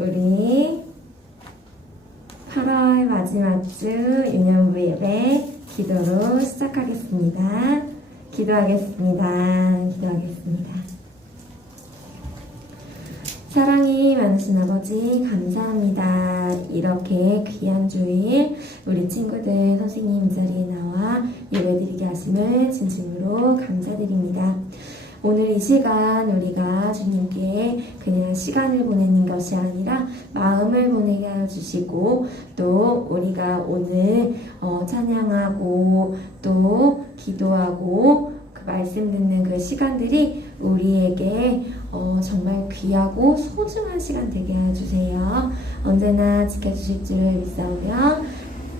우리 8월 마지막 주 유년부 예배 기도로 시작하겠습니다. 기도하겠습니다. 사랑이 많으신 아버지 감사합니다. 이렇게 귀한 주일 우리 친구들 선생님 이 자리에 나와 예배드리게 하심을 진심으로 감사드립니다. 오늘 이 시간 우리가 주님께 그냥 시간을 보내는 것이 아니라 마음을 보내게 해주시고 또 우리가 오늘 찬양하고 또 기도하고 그 말씀 듣는 그 시간들이 우리에게 정말 귀하고 소중한 시간 되게 해주세요. 언제나 지켜주실 줄 믿사오며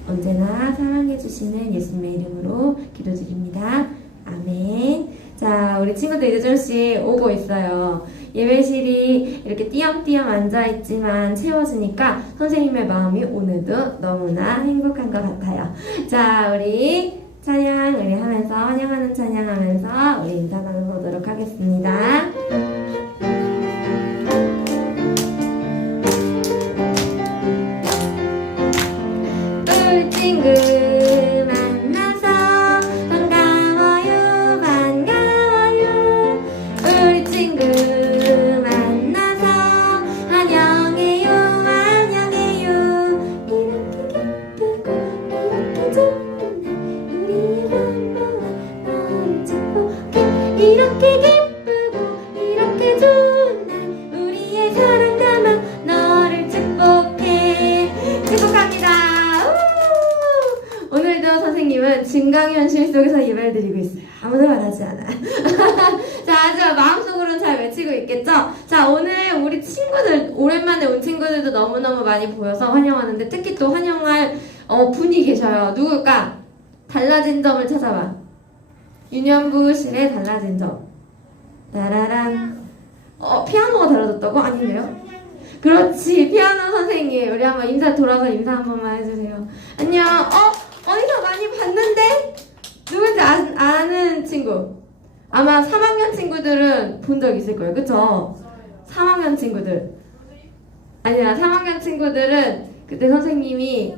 언제나 사랑해주시는 예수님의 이름으로 기도드립니다. 아멘. 자, 우리 친구들 이제 조금씩 오고 있어요. 예배실이 이렇게 띄엄띄엄 앉아있지만 채워지니까 선생님의 마음이 오늘도 너무나 행복한 것 같아요. 자, 우리 찬양 우리 하면서 환영하는 찬양하면서 우리 인사 나눠보도록 하겠습니다. 우리 친구 이렇게 기쁘고 이렇게 좋은 날 우리의 사랑 담아 너를 축복해. 축복합니다. 오늘도 선생님은 증강현실 속에서 예배를 드리고 있어요. 아무도 말하지 않아. 자, 아주 마음속으로는 잘 외치고 있겠죠? 자, 오늘 우리 친구들 오랜만에 온 친구들도 너무너무 많이 보여서 환영하는데 특히 또 환영할 분이 계셔요. 누굴까? 달라진 점을 찾아봐. 유년부실에 달라진 점. 따라란. 피아노가 달라졌다고? 아닌데요? 그렇지, 피아노 선생님. 우리 한번 돌아서 인사 한 번만 해주세요. 안녕. 어디서 많이 봤는데? 누군지 아는 친구. 아마 3학년 친구들은 본 적 있을 거예요. 그쵸? 3학년 친구들. 아니야, 3학년 친구들은 그때 선생님이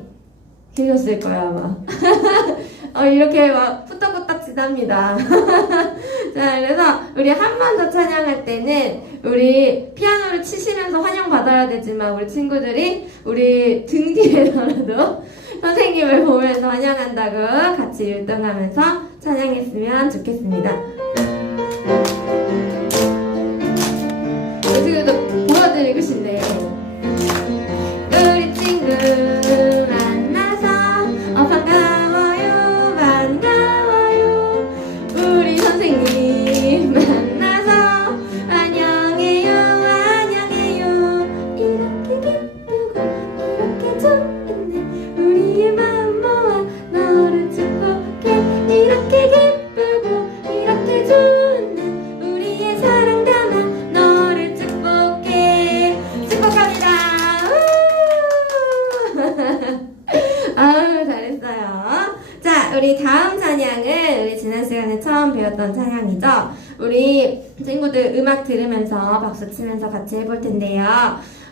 계셨을 거야, 아마. 이렇게 막 후딱후딱 지납니다. 자, 그래서 우리 한 번 더 찬양할 때는 우리 피아노를 치시면서 환영받아야 되지만 우리 친구들이 우리 등 뒤에서라도 선생님을 보면서 환영한다고 같이 율동하면서 찬양했으면 좋겠습니다. 우리 친구도 보여드리고 싶네요. 우리 친구 우리 다음 찬양은 우리 지난 시간에 처음 배웠던 찬양이죠. 우리 친구들 음악 들으면서 박수 치면서 같이 해볼 텐데요.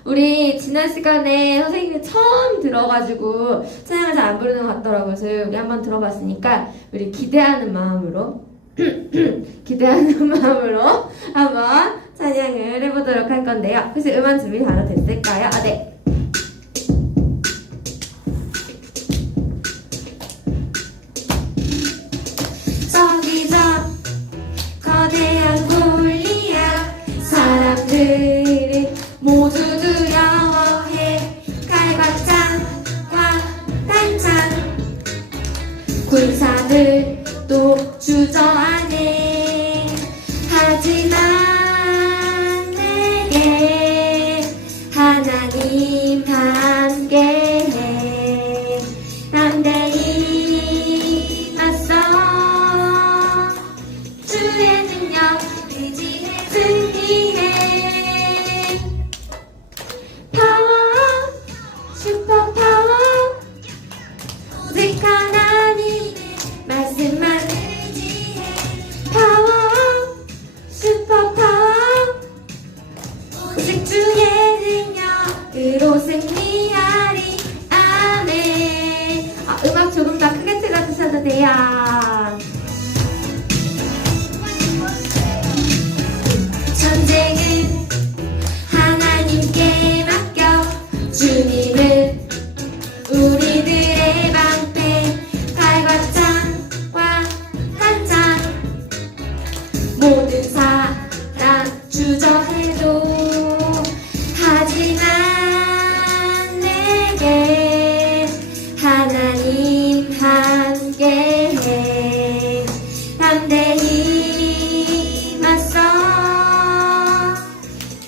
우리 지난 시간에 선생님이 처음 들어가지고 찬양을 잘 안 부르는 것 같더라고요. 그래서 우리 한번 들어봤으니까 우리 기대하는 마음으로 한번 찬양을 해보도록 할 건데요. 혹시 음악 준비 바로 됐을까요? 네. 거대한 골리앗 사람들을 모두 두려워해. 칼과창과 단창 군사들도 주저하네. 하지만 내게 하나님 모든 사랑 주저해도 하지만 내게 하나님 함께해 담대히 맞서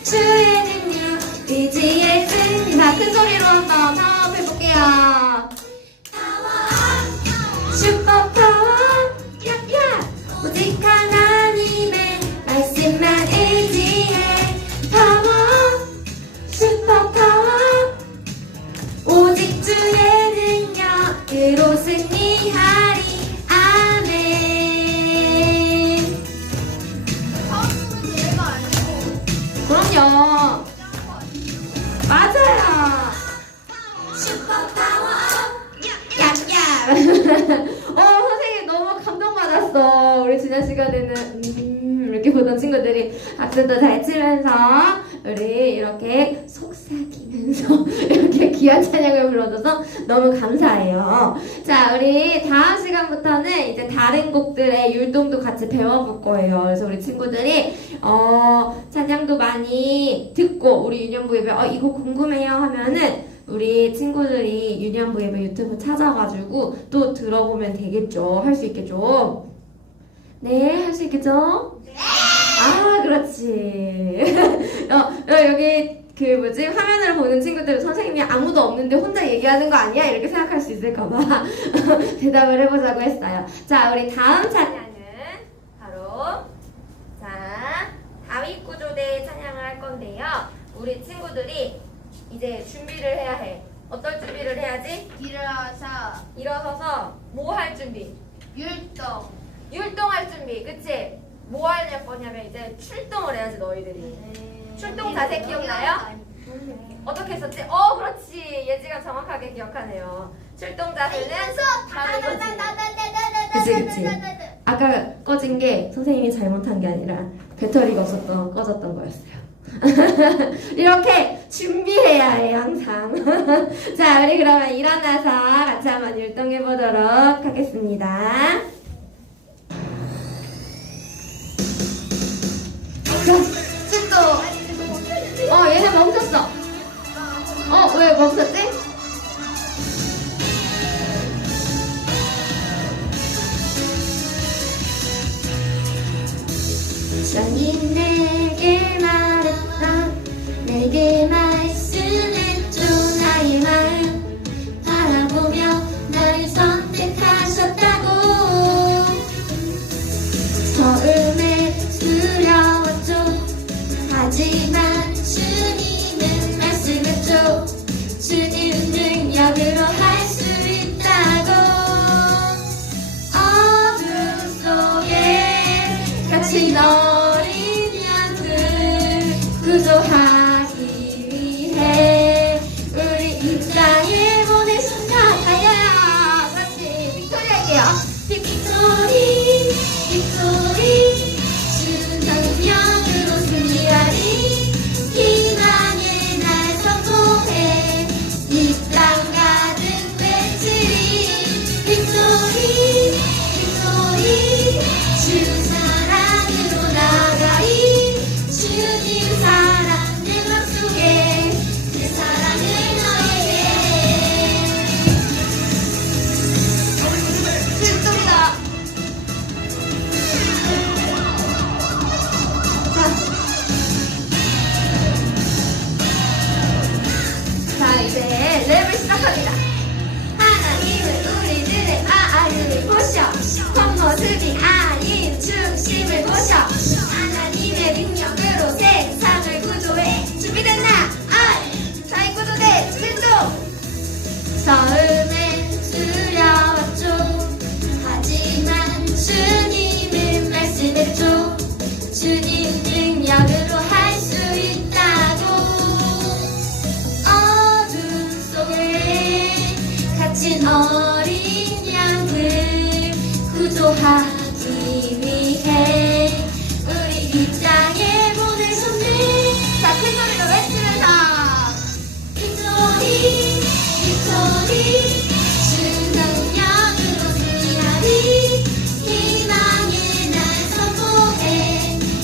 주의 능력 의지의 승리. 자, 큰 소리로 한번 파워업 해볼게요. 슈퍼파워 약약 오직 하나님의 말씀만 의지해 파워 슈퍼파워 오직 주의 능력으로 승리하리 아멘. 그럼요. 맞아요. 슈퍼파워 약약. 선생님 너무 감동받았어. 우리 지난 시간에는 이렇게 보던 친구들이 박수도 잘 치면서 우리 이렇게 속삭이면서 이렇게 귀한 찬양을 불러줘서 너무 감사해요. 자, 우리 다음 시간부터는 이제 다른 곡들의 율동도 같이 배워볼 거예요. 그래서 우리 친구들이 찬양도 많이 듣고 우리 유년부 예배 이거 궁금해요 하면은 우리 친구들이 유년부 예배 유튜브 찾아가지고 또 들어보면 되겠죠. 할 수 있겠죠? 네, 할 수 있겠죠? 네! 아, 그렇지. 여기 그 뭐지? 화면을 보는 친구들 선생님이 아무도 없는데 혼자 얘기하는 거 아니야? 이렇게 생각할 수 있을까봐 대답을 해보자고 했어요. 자, 우리 다음 찬양은 바로 다윗 구조대 찬양을 할 건데요. 우리 친구들이 이제 준비를 해야 해. 어떨 준비를 해야지? 일어서서 뭐 할 준비? 율동할 준비. 그치? 뭐 할 거냐면 이제 출동을 해야지 너희들이. 출동 자세 기억나요? 어떻게 했었지? 그렇지. 예지가 정확하게 기억하네요. 출동 자세는 바로 이거지. 그치. 아까 꺼진 게 선생님이 잘못한 게 아니라 배터리가 꺼졌던 거였어요. 이렇게 준비해야 해 항상. 자, 우리 그러면 일어나서 같이 한번 율동해 보도록 하겠습니다. 출동. 얘는 멈췄어. 왜 멈췄지? 주님 내게 말했다. 내게 말씀했죠. 나의 마음 바라보며 나를 선택하셨다고. 처음에 두려웠죠. 하지만 주님은 말씀했죠. 주님 능력으로 할 수 있다고. 어둠 속에 갇힌 어린 양들 구조하기 위해 우리 이 땅에 보내셨다. 달려요. 그렇지. 빅토리할게요. 빅토리 빅토리 주 능력으로 승리하리. 희망의 날 선포해 이 땅 가득 외치리. 빅토리 빅토리 주 사랑으로 나가리. 주님 사랑 내 맘속에 그 사랑을 너에게. 출동이다. 자, 이제 랩을 시작합니다. 하나님은 우리들의 마음을 보셔. 겉모습이 아닌 중심을 보셔. 하나님의 능력으로 세상을 구조해. 준비됐나? 다윗 구조대 출동. 처음엔 두려웠죠. 하지만 주님은 말씀했죠. 주님 능력으로 할 수 있다고. 어둠 속에 갇힌 어린 양들 구조하기 위해 우리 이 땅에 보내셨네. 자, 큰 소리로 외치면서 빅토리 빅토리 주 능력으로 승리하리. 희망의 날 선포해 이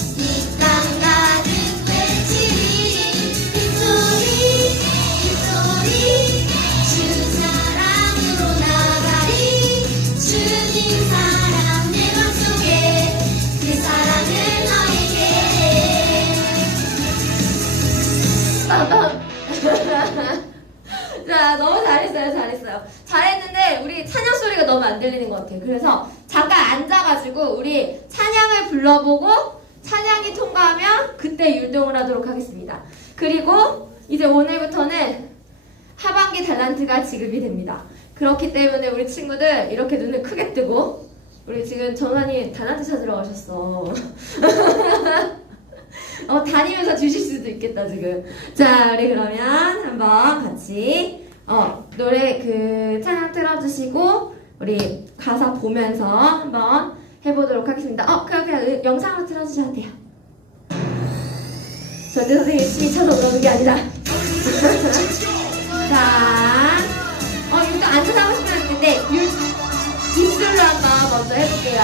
들리는 것 같아요. 그래서 잠깐 앉아가지고 우리 찬양을 불러보고 찬양이 통과하면 그때 율동을 하도록 하겠습니다. 그리고 이제 오늘부터는 하반기 달란트가 지급이 됩니다. 그렇기 때문에 우리 친구들 이렇게 눈을 크게 뜨고 우리 지금 전환이 달란트 찾으러 가셨어. 다니면서 주실 수도 있겠다 지금. 자, 우리 그러면 한번 같이 노래 그 찬양 틀어주시고 우리 가사 보면서 한번 해보도록 하겠습니다. 그냥 영상으로 틀어주셔도 돼요. 절대 선생님 열심히 쳐서 그러는 게 아니라. 자, 이거 앉아서 하고 싶으면 했는데 입술로 한번 먼저 해볼게요.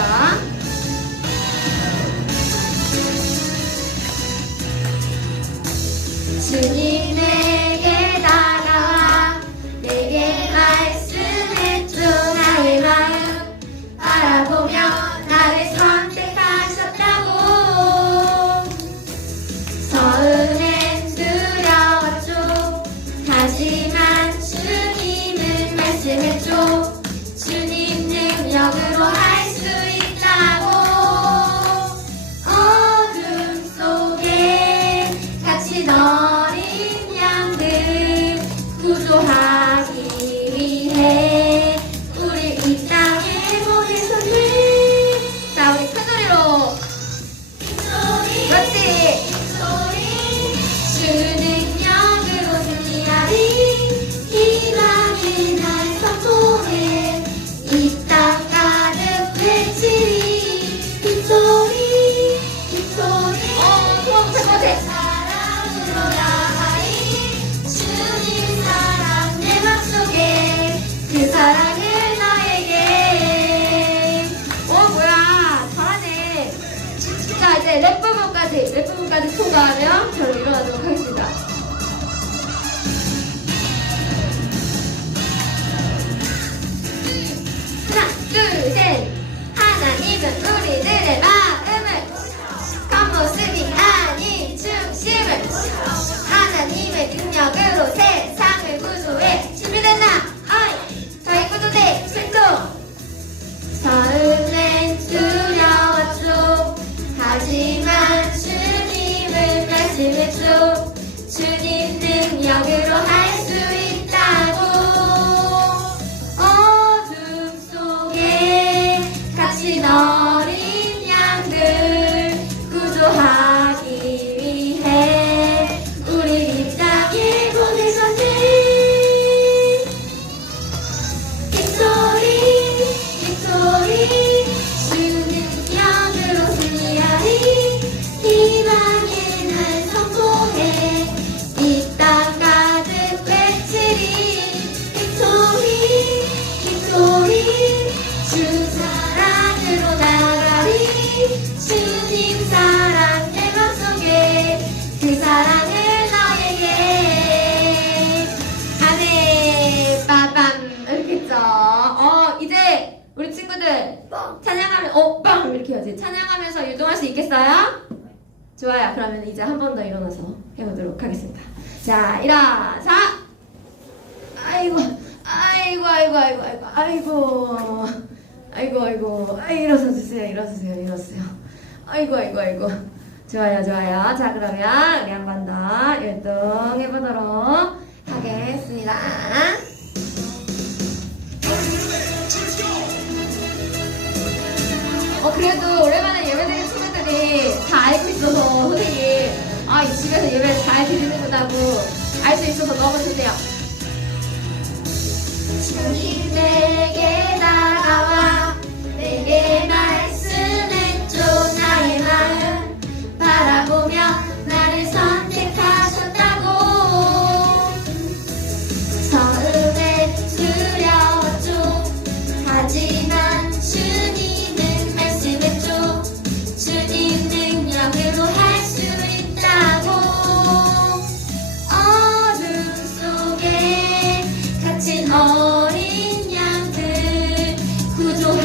주님 내게 다가와 내게 말씀해줘 나의 마음 바라보며 나를 선택하셨다고 처음엔 두려웠죠 하지만 주님은 말씀했죠 주님 능력으로 할 수 있다고 어둠 속에 같이 어린 양들 구조하기 위해 우리 이 땅에 보내셨네. 자, 우리 큰 소리로 그렇지. 주 능력으로 승리하리 희망의 날 선포해 이 땅 가득 외치리 빅토리 빅토리 소원해 사랑으로 나아가리 주님 사랑 내 맘속에 그 사랑을 너에게 뭐야 잘하네. 자, 이제 랩 부분까지 통과하면 저를 일어나도록 하겠습니다. 하나 둘 셋 하나님은 우리들의 마음을 겉모습이 아닌 중심을 하나님의 능력으로 세상을 구조해 준비됐나? 어이 저희 구조대 출동 처음엔 두려웠죠 하지만 주님을 말씀했죠 주님 능력으로 할 수 있다고 어둠 속에 갇힌 어린 양들 구조하기 위해 우리 이 땅에 보내셨네 빅토리 빅토리 주 능력으로 승리하리 희망의 날 선포해 이 땅 가득 외치리 빅토리 빅토리 주 사랑으로 나가리 주님 사랑 내 맘속에 그 사랑을 너에게 아멘 빠밤 이렇게 했죠. 이제 우리 친구들 찬양하면 빵 이렇게 해야지. 찬양하면서 유동할 수 있겠어요? 좋아요. 그러면 이제 한 번 더 일어나서 해보도록 하겠습니다. 자, 일어서 아이고 일어서 주세요. 아이고. 좋아요. 자, 그러면 우리 한 번 더 율동해보도록 하겠습니다. 그래도 오랜만에 예배드린 친구들이 다 알고 있어서 선생님 이 집에서 예배를 잘 드리는구나 하고 알 수 있어서 너무 좋네요. 주님 내게 다가와 내게 말씀해줘 나의 마음 바라보며 나를 선택하셨다고 처음엔 두려웠죠 하지만 주님은 말씀했죠 주님 능력으로 할 수 있다고 어둠 속에 갇힌 어린 양들 구조하기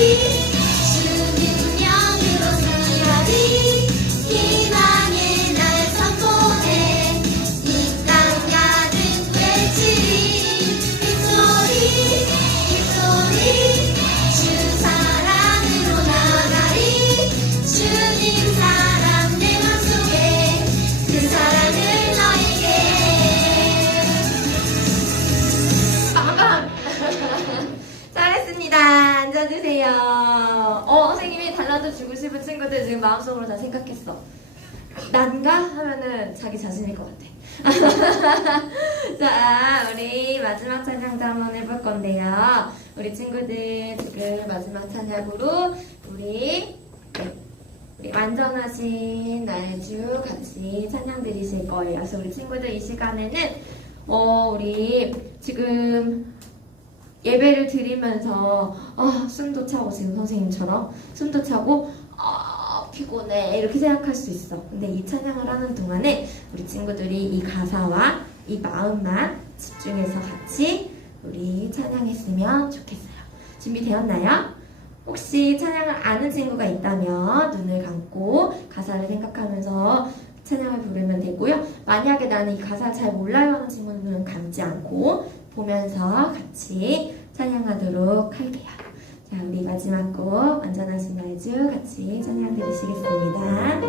주님 영으로 승리하리 희망의 날 선포해 이 땅 가득 외치리 victory victory 주 사랑으로 나가리 주님 사랑 내 맘속에 그 사랑을 너에게 빵빵 잘했습니다. 앉아주세요. 선생님이 달라도 주고 싶은 친구들 지금 마음속으로 다 생각했어. 난가? 하면은 자기 자신일 것 같아. 자, 우리 마지막 찬양도 한번 해볼 건데요. 우리 친구들 지금 마지막 찬양으로 우리 완전하신 나의 주 같이 찬양 드리실 거예요. 그래서 우리 친구들 이 시간에는 우리 지금 예배를 드리면서 숨도 차고 지금 선생님처럼 숨도 차고 피곤해 이렇게 생각할 수 있어. 근데 이 찬양을 하는 동안에 우리 친구들이 이 가사와 이 마음만 집중해서 같이 우리 찬양했으면 좋겠어요. 준비되었나요? 혹시 찬양을 아는 친구가 있다면 눈을 감고 가사를 생각하면서 찬양을 부르면 되고요. 만약에 나는 이 가사를 잘 몰라요 하는 친구는 눈을 감지 않고 보면서 같이 찬양하도록 할게요. 자, 우리 마지막 곡 완전하신 나의 주 같이 찬양 드리시겠습니다.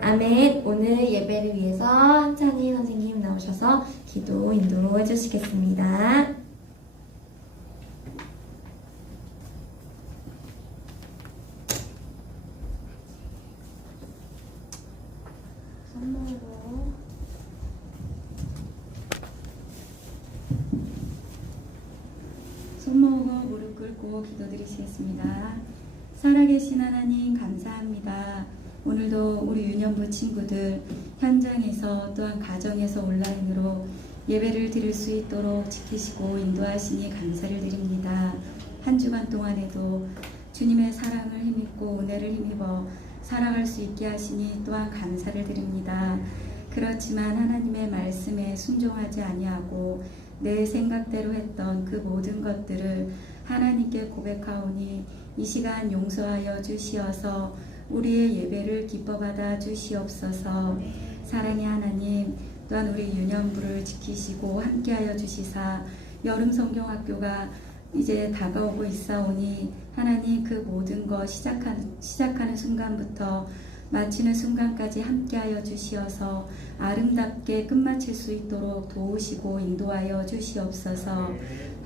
아멘. 오늘 예배를 위해서 한찬희 선생님 나오셔서 기도 인도해 주시겠습니다. 손 모으고 무릎 꿇고 기도드리시겠습니다. 살아계신 하나님 감사합니다. 오늘도 우리 유년부 친구들 현장에서 또한 가정에서 온라인으로 예배를 드릴 수 있도록 지키시고 인도하시니 감사를 드립니다. 한 주간 동안에도 주님의 사랑을 힘입고 은혜를 힘입어 살아갈 수 있게 하시니 또한 감사를 드립니다. 그렇지만 하나님의 말씀에 순종하지 아니하고 내 생각대로 했던 그 모든 것들을 하나님께 고백하오니 이 시간 용서하여 주시어서 우리의 예배를 기뻐받아 주시옵소서. 사랑의 하나님, 또한 우리 유년부를 지키시고 함께하여 주시사 여름 성경학교가 이제 다가오고 있사오니 하나님 그 모든 것 시작하는 순간부터 마치는 순간까지 함께하여 주시어서 아름답게 끝마칠 수 있도록 도우시고 인도하여 주시옵소서.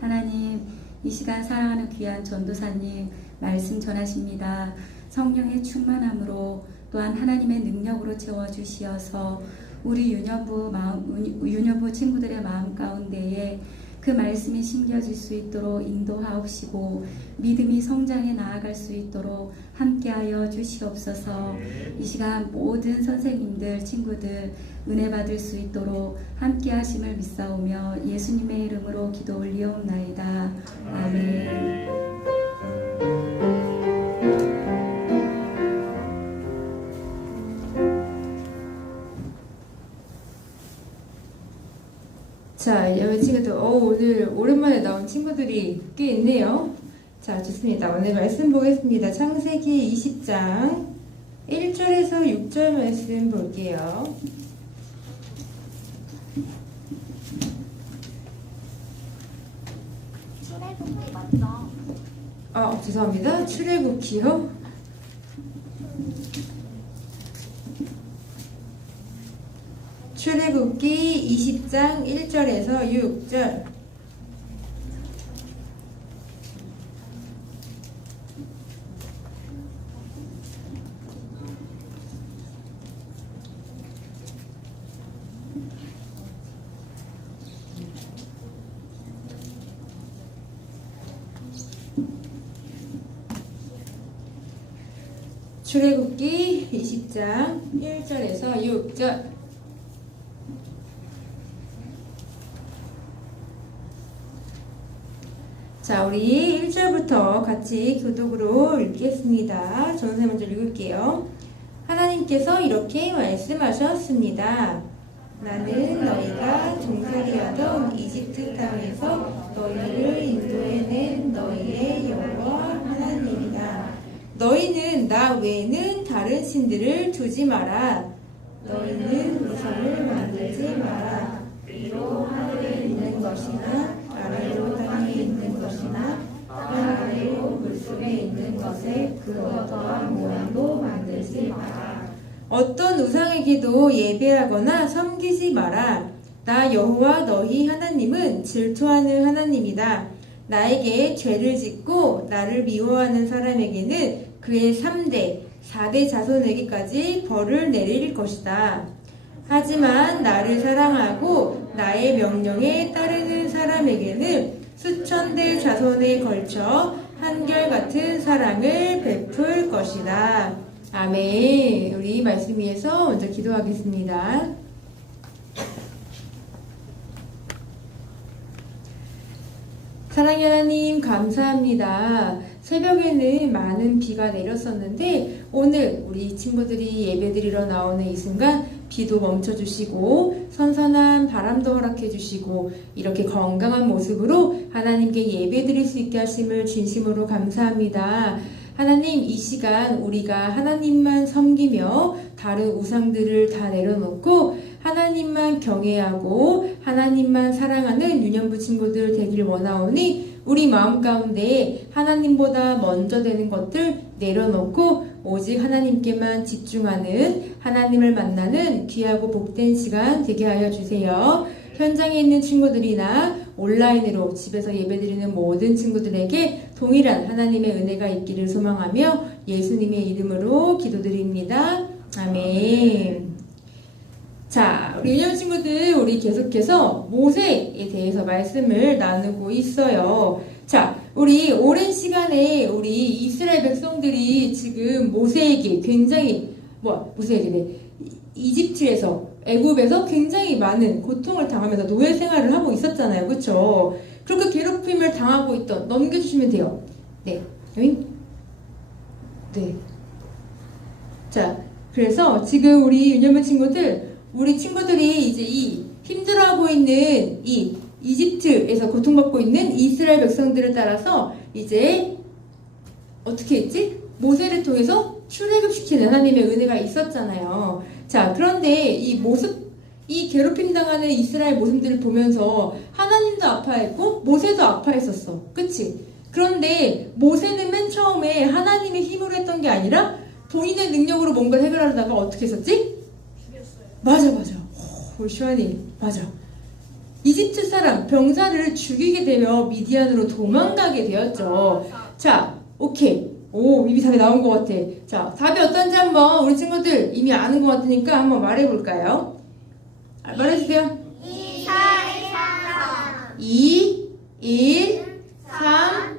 하나님, 이 시간 사랑하는 귀한 전도사님 말씀 전하십니다. 성령의 충만함으로 또한 하나님의 능력으로 채워주시어서 우리 유년부 친구들의 마음 가운데에 그 말씀이 심겨질 수 있도록 인도하옵시고 믿음이 성장해 나아갈 수 있도록 함께하여 주시옵소서. 이 시간 모든 선생님들, 친구들 은혜 받을 수 있도록 함께하심을 믿사오며 예수님의 이름으로 기도 올리옵나이다. 아멘. 자, 여러 친구들, 오늘 오랜만에 나온 친구들이 꽤 있네요. 자, 좋습니다. 오늘 말씀 보겠습니다. 창세기 20장 1절에서 6절 말씀 볼게요. 출애굽기 맞죠? 죄송합니다. 출애굽기요. 출애굽기 20장 1절에서 6절. 출애굽기 20장 1절에서 6절. 자, 우리 1절부터 같이 교독으로 읽겠습니다. 전세 먼저 읽을게요. 하나님께서 이렇게 말씀하셨습니다. 나는 너희가 종살이하던 이집트 땅에서 너희를 인도해낸 너희의 여호와 하나님이다. 너희는 나 외에는 다른 신들을 두지 마라. 너희는 우상을 만들지 마라. 위로 하늘에 있는 것이나 아래로 땅에 있는 것이나 땅 아래로 물속에 있는 것에 그 어떠한 모양도 만들지 마라. 어떤 우상에게도 예배하거나 섬기지 마라. 나 여호와 너희 하나님은 질투하는 하나님이다. 나에게 죄를 짓고 나를 미워하는 사람에게는 그의 3대, 4대 자손에게까지 벌을 내릴 것이다. 하지만 나를 사랑하고 나의 명령에 따르는 사람에게는 수천 대 자손에 걸쳐 한결같은 사랑을 베풀 것이다. 아멘. 우리 말씀 위해서 먼저 기도하겠습니다. 사랑의 하나님 감사합니다. 새벽에는 많은 비가 내렸었는데 오늘 우리 친구들이 예배드리러 나오는 이 순간 비도 멈춰주시고 선선한 바람도 허락해주시고 이렇게 건강한 모습으로 하나님께 예배드릴 수 있게 하심을 진심으로 감사합니다. 하나님, 이 시간 우리가 하나님만 섬기며 다른 우상들을 다 내려놓고 하나님만 경외하고 하나님만 사랑하는 유년부 친구들 되길 원하오니 우리 마음 가운데 하나님보다 먼저 되는 것들 내려놓고 오직 하나님께만 집중하는 하나님을 만나는 귀하고 복된 시간 되게 하여 주세요. 현장에 있는 친구들이나 온라인으로 집에서 예배드리는 모든 친구들에게 동일한 하나님의 은혜가 있기를 소망하며 예수님의 이름으로 기도드립니다. 아멘. 자, 우리 유년 친구들, 우리 계속해서 모세에 대해서 말씀을 나누고 있어요. 자, 우리 오랜 시간에 우리 이스라엘 백성들이 지금 모세에게 굉장히, 모세에게, 이집트에서, 애굽에서 굉장히 많은 고통을 당하면서 노예 생활을 하고 있었잖아요. 그쵸? 그렇게 괴롭힘을 당하고 있던, 넘겨주시면 돼요. 네. 네. 자, 그래서 지금 우리 유년부 친구들, 우리 친구들이 이제 이 힘들어하고 있는 이 이집트에서 고통받고 있는 이스라엘 백성들을 따라서 이제 어떻게 했지? 모세를 통해서 출애굽시키는 하나님의 은혜가 있었잖아요. 자, 그런데 이 괴롭힘 당하는 이스라엘 모습들을 보면서 하나님도 아파했고 모세도 아파했었어. 그치? 그런데 모세는 맨 처음에 하나님의 힘으로 했던 게 아니라 본인의 능력으로 뭔가를 해결하려다가 어떻게 했었지? 맞아. 우리 시환이 맞아. 이집트 사람 병사를 죽이게 되며 미디안으로 도망가게 되었죠. 자, 오케이. 오, 이미 답이 나온 것 같아. 자, 답이 어떤지 한번 우리 친구들 이미 아는 것 같으니까 한번 말해볼까요? 말해주세요. 2, 4, 2, 1, 3,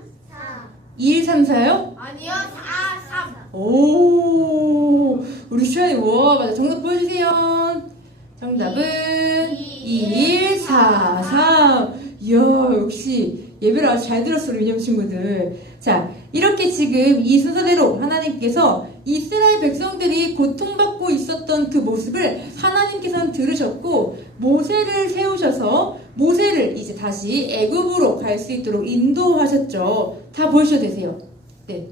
2, 1, 3, 4요? 아니요, 4, 3. 오, 우리 시환이 맞아. 정답 보여주세요. 정답은 2, 1, 4, 3. 이야, 역시 예배를 아주 잘 들었어, 우리 유년 친구들. 자, 이렇게 지금 이 순서대로 하나님께서 이스라엘 백성들이 고통받고 있었던 그 모습을 하나님께서는 들으셨고 모세를 세우셔서 모세를 이제 다시 애굽으로 갈 수 있도록 인도하셨죠. 다 보셔도 되세요. 네.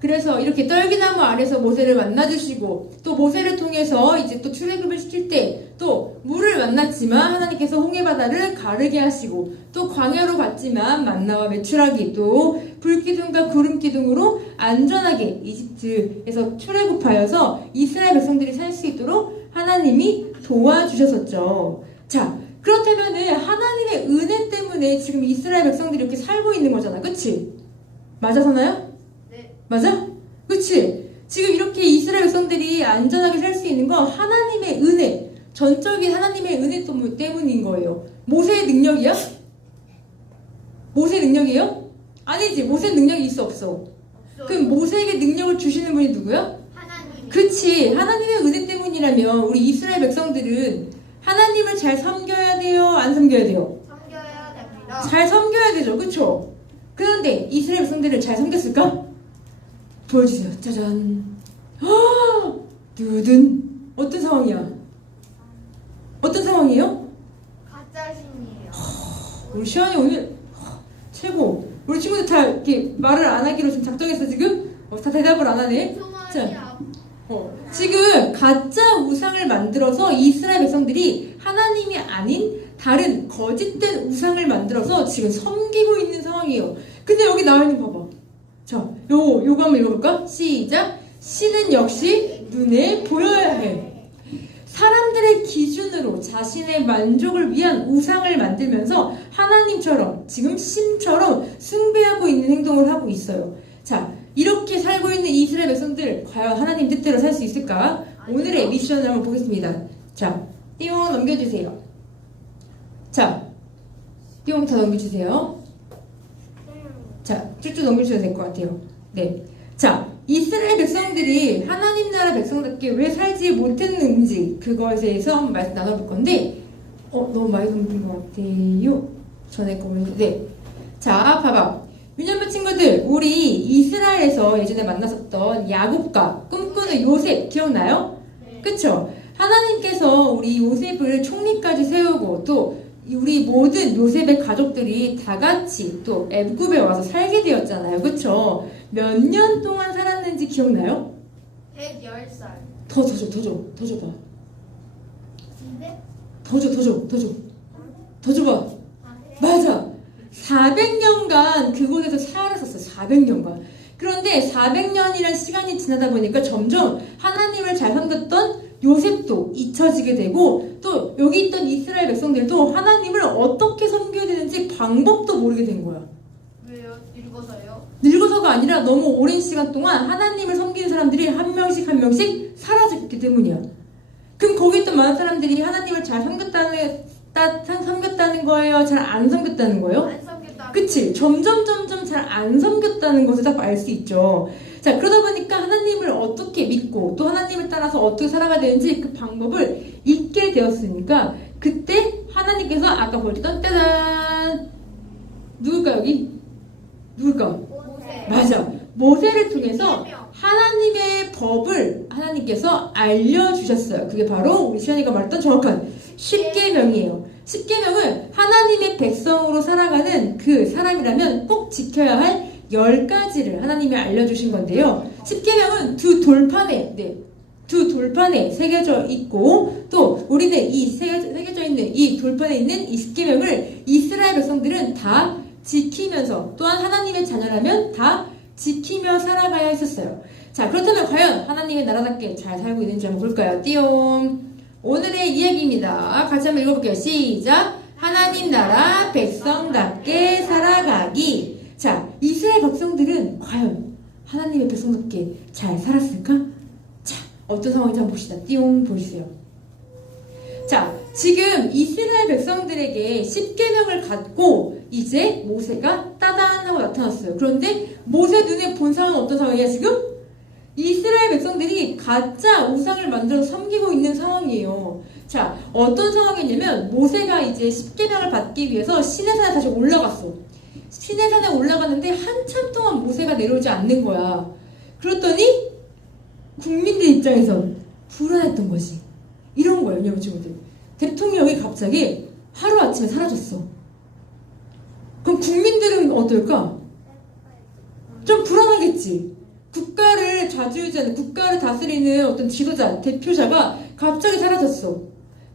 그래서 이렇게 떨기나무 아래서 모세를 만나주시고 또 모세를 통해서 이제 또 출애굽을 시킬 때 또 물을 만났지만 하나님께서 홍해바다를 가르게 하시고 또 광야로 갔지만 만나와 메추라기 또 불기둥과 구름기둥으로 안전하게 이집트에서 출애굽하여서 이스라엘 백성들이 살 수 있도록 하나님이 도와주셨었죠. 자, 그렇다면은 하나님의 은혜 때문에 지금 이스라엘 백성들이 이렇게 살고 있는 거잖아. 그치? 맞아서나요? 네. 맞아? 그치? 지금 이렇게 이스라엘 백성들이 안전하게 살 수 있는 건 하나님의 은혜, 전적인 하나님의 은혜 때문인 거예요. 모세의 능력이야? 모세의 능력이에요? 아니지. 모세의 능력이 있어 없어? 없어요. 그럼 모세에게 능력을 주시는 분이 누구야? 하나님. 그치. 하나님의 은혜 때문이라면 우리 이스라엘 백성들은 하나님을 잘 섬겨야 돼요? 안 섬겨야 돼요? 섬겨야 됩니다. 잘 섬겨야 되죠. 그쵸? 그런데 이스라엘 백성들을 잘 섬겼을까? 보여주세요. 짜잔. 두둔. 어떤 상황이야? 어떤 상황이에요? 가짜 신이에요. 우리 시안이 오늘 최고. 우리 친구들 다 이렇게 말을 안 하기로 지금 작정했어 지금? 다 대답을 안 하네. 소말이야. 지금 가짜 우상을 만들어서 이스라엘 백성들이 하나님이 아닌 다른 거짓된 우상을 만들어서 지금 섬기고 있는 상황이에요. 근데 여기 나와 있는 거 봐봐. 자, 요거 한번 읽어볼까? 시작. 신은 역시 눈에 보여야 해. 사람들의 기준으로 자신의 만족을 위한 우상을 만들면서 하나님처럼 지금 신처럼 숭배하고 있는 행동을 하고 있어요. 자, 이렇게 살고 있는 이스라엘 백성들 과연 하나님 뜻대로 살 수 있을까? 오늘의 미션을 한번 보겠습니다. 자, 띠용 넘겨주세요. 자, 띠용 다 넘겨주세요. 자, 쭉쭉 넘겨주셔도 될 것 같아요. 네. 자, 이스라엘 백성들이 하나님 나라 백성답게 왜 살지 못했는지 그거에 대해서 한번 말씀 나눠볼 건데 너무 많이 넘긴 것 같아요. 전에 거 보니까 네. 자, 봐봐. 유년부 친구들, 우리 이스라엘에서 예전에 만났었던 야곱과 꿈꾸는 요셉 기억나요? 네. 그쵸? 하나님께서 우리 요셉을 총리까지 세우고 또 우리 모든 요셉의 가족들이 다 같이 또 애굽에 와서 살게 되었잖아요. 그쵸? 몇 년 동안 살았는지 기억나요? 110살. 더 줘봐. 200? 더 줘봐. 아, 그래? 맞아. 400년간 그곳에서 살았었어. 400년간. 그런데 400년이란 시간이 지나다 보니까 점점 하나님을 잘 섬겼던 요셉도 잊혀지게 되고 또 여기 있던 이스라엘 백성들도 하나님을 어떻게 섬겨야 되는지 방법도 모르게 된 거야. 왜요? 늙어서요? 늙어서가 아니라 너무 오랜 시간 동안 하나님을 섬기는 사람들이 한 명씩 한 명씩 사라졌기 때문이야. 그럼 거기 있던 많은 사람들이 하나님을 잘 섬겼다는 거예요? 잘 안 섬겼다는 거예요? 안 섬겼다. 그치? 점점 잘 안 섬겼다는 것을 딱 알 수 있죠. 자, 그러다 보니까 하나님을 어떻게 믿고 또 하나님을 따라서 어떻게 살아가야 되는지 그 방법을 잊게 되었으니까 그때 하나님께서 아까 보여줬던 따단 누굴까 여기? 누굴까? 모세. 맞아. 모세를 통해서 십계명. 하나님의 법을 하나님께서 알려주셨어요. 그게 바로 우리 시연이가 말했던 정확한 십계명이에요. 십계명은 하나님의 백성으로 살아가는 그 사람이라면 꼭 지켜야 할 10가지를 하나님이 알려주신 건데요. 십계명은 두 돌판에 새겨져 있고 또 우리는 이 새겨져 있는 이 돌판에 있는 이 십계명을 이스라엘 백성들은 다 지키면서 또한 하나님의 자녀라면 다 지키며 살아가야 했었어요. 자, 그렇다면 과연 하나님의 나라답게 잘 살고 있는지 한번 볼까요? 띠용. 오늘의 이야기입니다. 같이 한번 읽어볼게요. 시작. 하나님 나라 백성답게 살아가기. 자, 이스라엘 백성들은 과연 하나님의 백성답게 잘 살았을까? 자, 어떤 상황인지 한번 봅시다. 띠용 보여주세요. 자, 지금 이스라엘 백성들에게 십계명을 갖고 이제 모세가 따단 하고 나타났어요. 그런데 모세 눈에 본 상황은 어떤 상황이야 지금? 이스라엘 백성들이 가짜 우상을 만들어서 섬기고 있는 상황이에요. 자, 어떤 상황이냐면 모세가 이제 십계명을 받기 위해서 시내산에 다시 올라갔어. 시내산에 올라가는데 한참 동안 모세가 내려오지 않는 거야. 그랬더니 국민들 입장에선 불안했던 거지. 이런 거예요, 여러분 친구들. 대통령이 갑자기 하루아침에 사라졌어. 그럼 국민들은 어떨까? 좀 불안하겠지. 국가를 좌지우지하는, 국가를 다스리는 어떤 지도자, 대표자가 갑자기 사라졌어.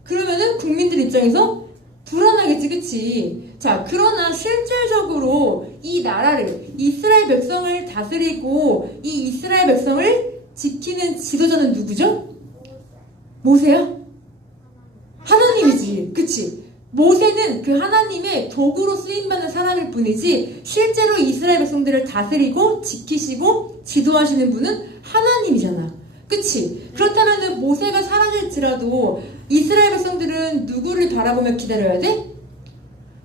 그러면은 국민들 입장에서 불안하겠지, 그치? 자, 그러나 실질적으로 이 나라를, 이스라엘 백성을 다스리고 이 이스라엘 백성을 지키는 지도자는 누구죠? 모세야? 하나님이지, 그치? 모세는 그 하나님의 도구로 쓰임받는 사람일 뿐이지 실제로 이스라엘 백성들을 다스리고 지키시고 지도하시는 분은 하나님이잖아. 그치? 그렇다면 모세가 사라질지라도 이스라엘 백성들은 누구를 바라보며 기다려야 돼?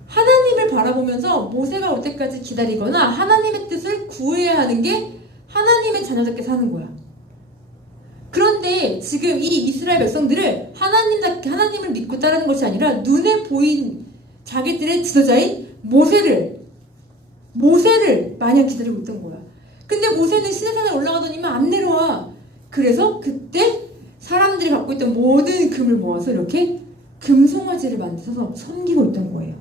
하나님을 바라보면서 모세가 올 때까지 기다리거나 하나님의 뜻을 구해야 하는 게 하나님의 자녀답게 사는 거야. 그런데 지금 이 이스라엘 백성들을 하나님답게 하나님을 믿고 따르는 것이 아니라 눈에 보인 자기들의 지도자인 모세를 마냥 기다리고 있던 거야. 근데 모세는 시내산에 올라가더니만 안 내려와. 그래서 그때 사람들이 갖고 있던 모든 금을 모아서 이렇게 금송아지를 만들어서 섬기고 있던 거예요.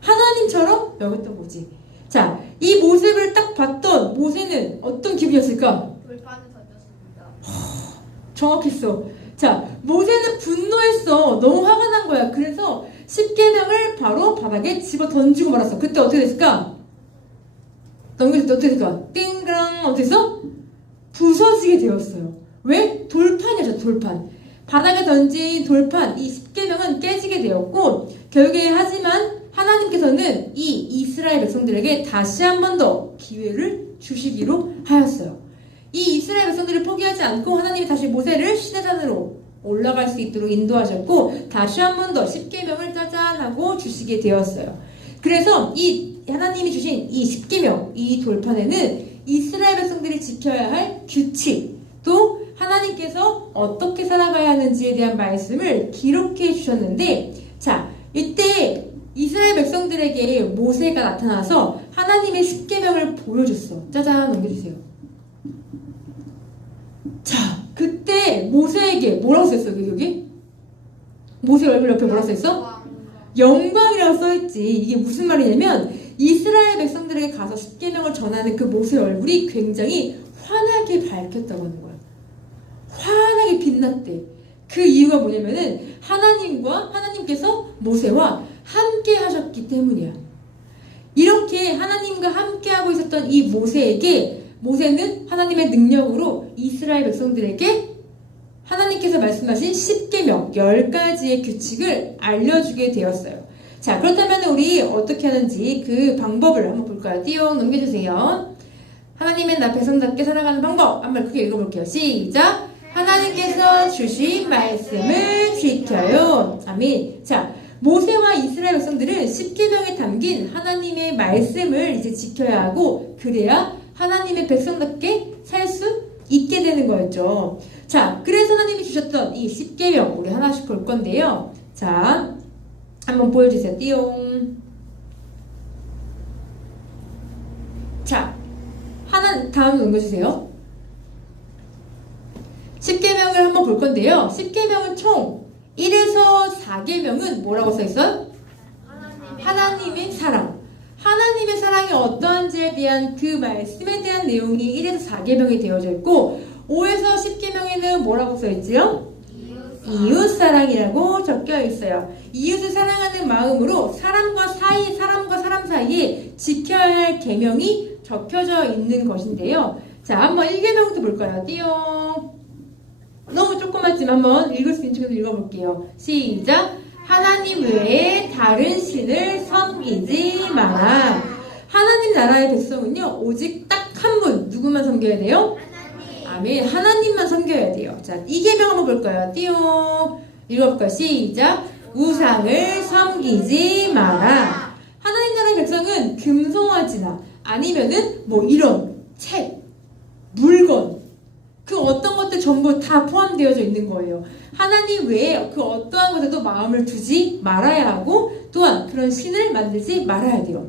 하나님처럼 여겼던 거지. 자, 이 모습을 딱 봤던 모세는 어떤 기분이었을까? 돌판을 던졌습니다. 정확했어. 자, 모세는 분노했어. 너무 화가 난 거야. 그래서 십계명을 바로 바닥에 집어 던지고 말았어. 그때 어떻게 됐을까? 넘겼을 때 어떻게 됐을까? 띵그랑 어떻게 했어? 부서지게 되었어요. 왜? 돌판이었죠, 돌판. 바닥에 던진 돌판, 이 십계명은 깨지게 되었고 결국에 하지만 하나님께서는 이 이스라엘 백성들에게 다시 한 번 더 기회를 주시기로 하였어요. 이 이스라엘 백성들을 포기하지 않고 하나님이 다시 모세를 시내산으로 올라갈 수 있도록 인도하셨고 다시 한 번 더 십계명을 짜잔하고 주시게 되었어요. 그래서 이 하나님이 주신 이 십계명, 이 돌판에는 이스라엘 백성들이 지켜야 할 규칙, 또 하나님께서 어떻게 살아가야 하는지에 대한 말씀을 기록해 주셨는데, 자, 이때 이스라엘 백성들에게 모세가 나타나서 하나님의 십계명을 보여줬어. 짜잔, 넘겨주세요. 자, 그때 모세에게 뭐라고 써있어, 여기? 모세 얼굴 옆에 뭐라고 써있어? 영광이라고 써있지. 이게 무슨 말이냐면 이스라엘 백성들에게 가서 십계명을 전하는 그 모세의 얼굴이 굉장히 환하게 밝혔다고 하는 거야. 환하게 빛났대. 그 이유가 뭐냐면은 하나님께서 모세와 함께 하셨기 때문이야. 이렇게 하나님과 함께 하고 있었던 이 모세에게 모세는 하나님의 능력으로 이스라엘 백성들에게 하나님께서 말씀하신 십계명 10가지의 규칙을 알려주게 되었어요. 자, 그렇다면 우리 어떻게 하는지 그 방법을 한번 볼까요? 띄용 넘겨주세요. 하나님의 나 백성답게 살아가는 방법 한번 크게 읽어볼게요. 시작! 하나님께서 주신 말씀을 지켜요. 아멘. 자, 모세와 이스라엘 백성들은 십계명에 담긴 하나님의 말씀을 이제 지켜야 하고 그래야 하나님의 백성답게 살 수 있게 되는 거였죠. 자, 그래서 하나님이 주셨던 이 십계명 우리 하나씩 볼 건데요. 자, 한번 보여주세요. 띠용. 자, 다음 넘겨주세요. 십계명을 한번 볼 건데요. 십계명은 총 1에서 4계명은 뭐라고 써있어요? 하나님의 사랑. 하나님의 사랑이 어떠한지에 대한 그 말씀에 대한 내용이 1에서 4계명이 되어져 있고 5에서 10계명에는 뭐라고 써있지요? 이웃사랑이라고 적혀 있어요. 이웃을 사랑하는 마음으로 사람과 사람 사이에 지켜야 할 계명이 적혀져 있는 것인데요. 자, 한번 1계명부터 볼까요? 띠용. 너무 조그맣지만 한번 읽을 수 있는 친구들 읽어볼게요. 시작! 하나님 외에 다른 신을 섬기지 마라. 하나님 나라의 백성은요, 오직 딱 한 분, 누구만 섬겨야 돼요? 아멘. 하나님만 섬겨야 돼요. 자, 2계명 한번 볼까요? 띠용. 읽어볼까요? 시작! 우상을 섬기지 마라. 하나님 나라의 백성은 금송아지나 아니면은 뭐 이런 책, 물건, 그 어떤 것들 전부 다 포함되어져 있는 거예요. 하나님 외에 그 어떠한 것에도 마음을 두지 말아야 하고 또한 그런 신을 만들지 말아야 돼요.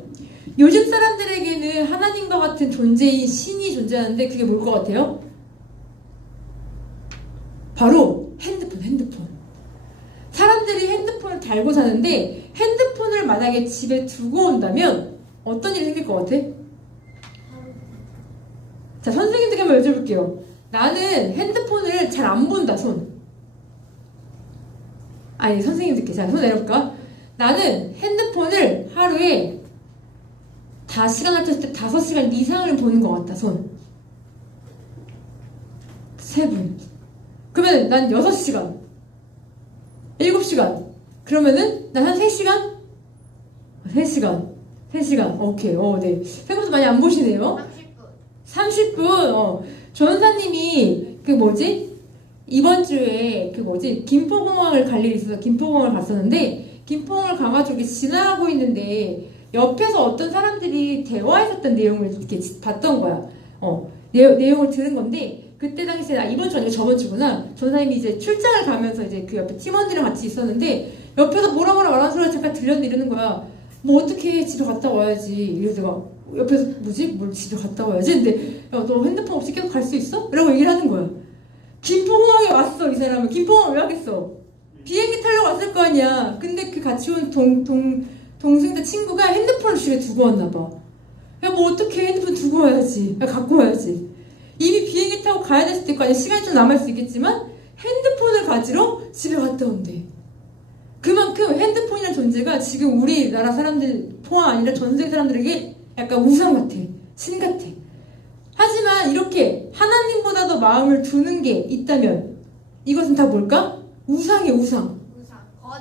요즘 사람들에게는 하나님과 같은 존재인 신이 존재하는데 그게 뭘 것 같아요? 바로 핸드폰. 사람들이 핸드폰을 달고 사는데 핸드폰을 만약에 집에 두고 온다면 어떤 일이 생길 것 같아? 자, 선생님들께 한번 여쭤볼게요. 나는 핸드폰을 잘 안 본다, 손. 아니, 선생님들께. 자, 손 내려볼까? 나는 핸드폰을 하루에 다 시간 합쳤을 때 5시간 이상을 보는 것 같다, 손. 3분. 그러면 난 6시간. 7시간. 그러면은 난 한 3시간? 3시간. 오케이. 네. 생각보다 많이 안 보시네요. 30분. 전사님이 이번 주에 김포공항을 갈 일이 있어서 김포공항을 갔었는데 김포공항을 가가지고 지나가고 있는데 옆에서 어떤 사람들이 대화했었던 내용을 이렇게 봤던 거야. 내용을 들은 건데 그때 당시에 이번 주 아니고 저번 주구나. 전사님이 이제 출장을 가면서 이제 그 옆에 팀원들이랑 같이 있었는데 옆에서 뭐라 말하는 소리가 잠깐 들렸는데 이러는 거야. 뭐 어떻게 집에 갔다 와야지. 이래서 내가 옆에서 뭘 집에 갔다 와야지. 근데 야, 너 핸드폰 없이 계속 갈 수 있어? 라고 얘기를 하는 거야. 김포공항에 왔어, 이 사람은. 김포공항 왜 하겠어? 비행기 타려고 왔을 거 아니야. 근데 그 같이 온 동생들 친구가 핸드폰을 집에 두고 왔나 봐. 야, 뭐 어떻게 핸드폰 두고 와야지. 야, 갖고 와야지. 이미 비행기 타고 가야 될 수도 있고 아니 시간이 좀 남을 수 있겠지만 핸드폰을 가지러 집에 갔다 온대. 그만큼 핸드폰이라는 존재가 지금 우리나라 사람들 포함 아니라 전 세계 사람들에게 약간 우상 같아. 신 같아. 하지만 이렇게 하나님보다도 마음을 두는 게 있다면 이것은 다 뭘까? 우상이에요.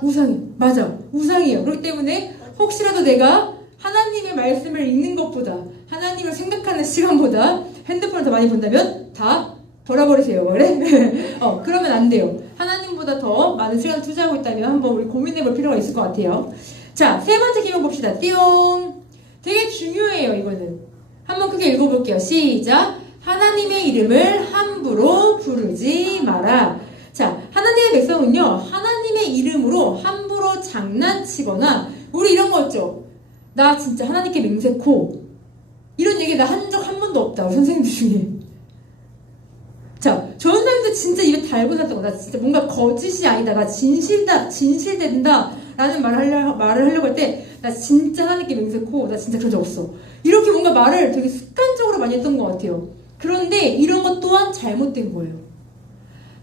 우상이. 맞아. 우상이에요. 그렇기 때문에 혹시라도 내가 하나님의 말씀을 읽는 것보다 하나님을 생각하는 시간보다 핸드폰을 더 많이 본다면 다 버려버리세요. 그래? 그러면 안 돼요. 하나님보다 더 많은 시간을 투자하고 있다면 한번 우리 고민해볼 필요가 있을 것 같아요. 자, 3번째 기록 봅시다. 띠용. 되게 중요해요, 이거는. 한번 크게 읽어볼게요. 시작. 하나님의 이름을 함부로 부르지 마라. 자, 하나님의 백성은요, 하나님의 이름으로 함부로 장난치거나, 우리 이런 거 있죠? 나 진짜 하나님께 맹세코. 이런 얘기 나 한 적 한 번도 없다. 우리 선생님들 중에. 자, 저 선생님도 진짜 입에 달고 살다고. 나 진짜 뭔가 거짓이 아니다. 나 진실된다. 라는 말을 하려고 할 때, 나 진짜 하나님께 맹세코. 나 진짜 그런 적 없어. 이렇게 뭔가 말을 되게 습관적으로 많이 했던 것 같아요. 그런데 이런 것 또한 잘못된 거예요.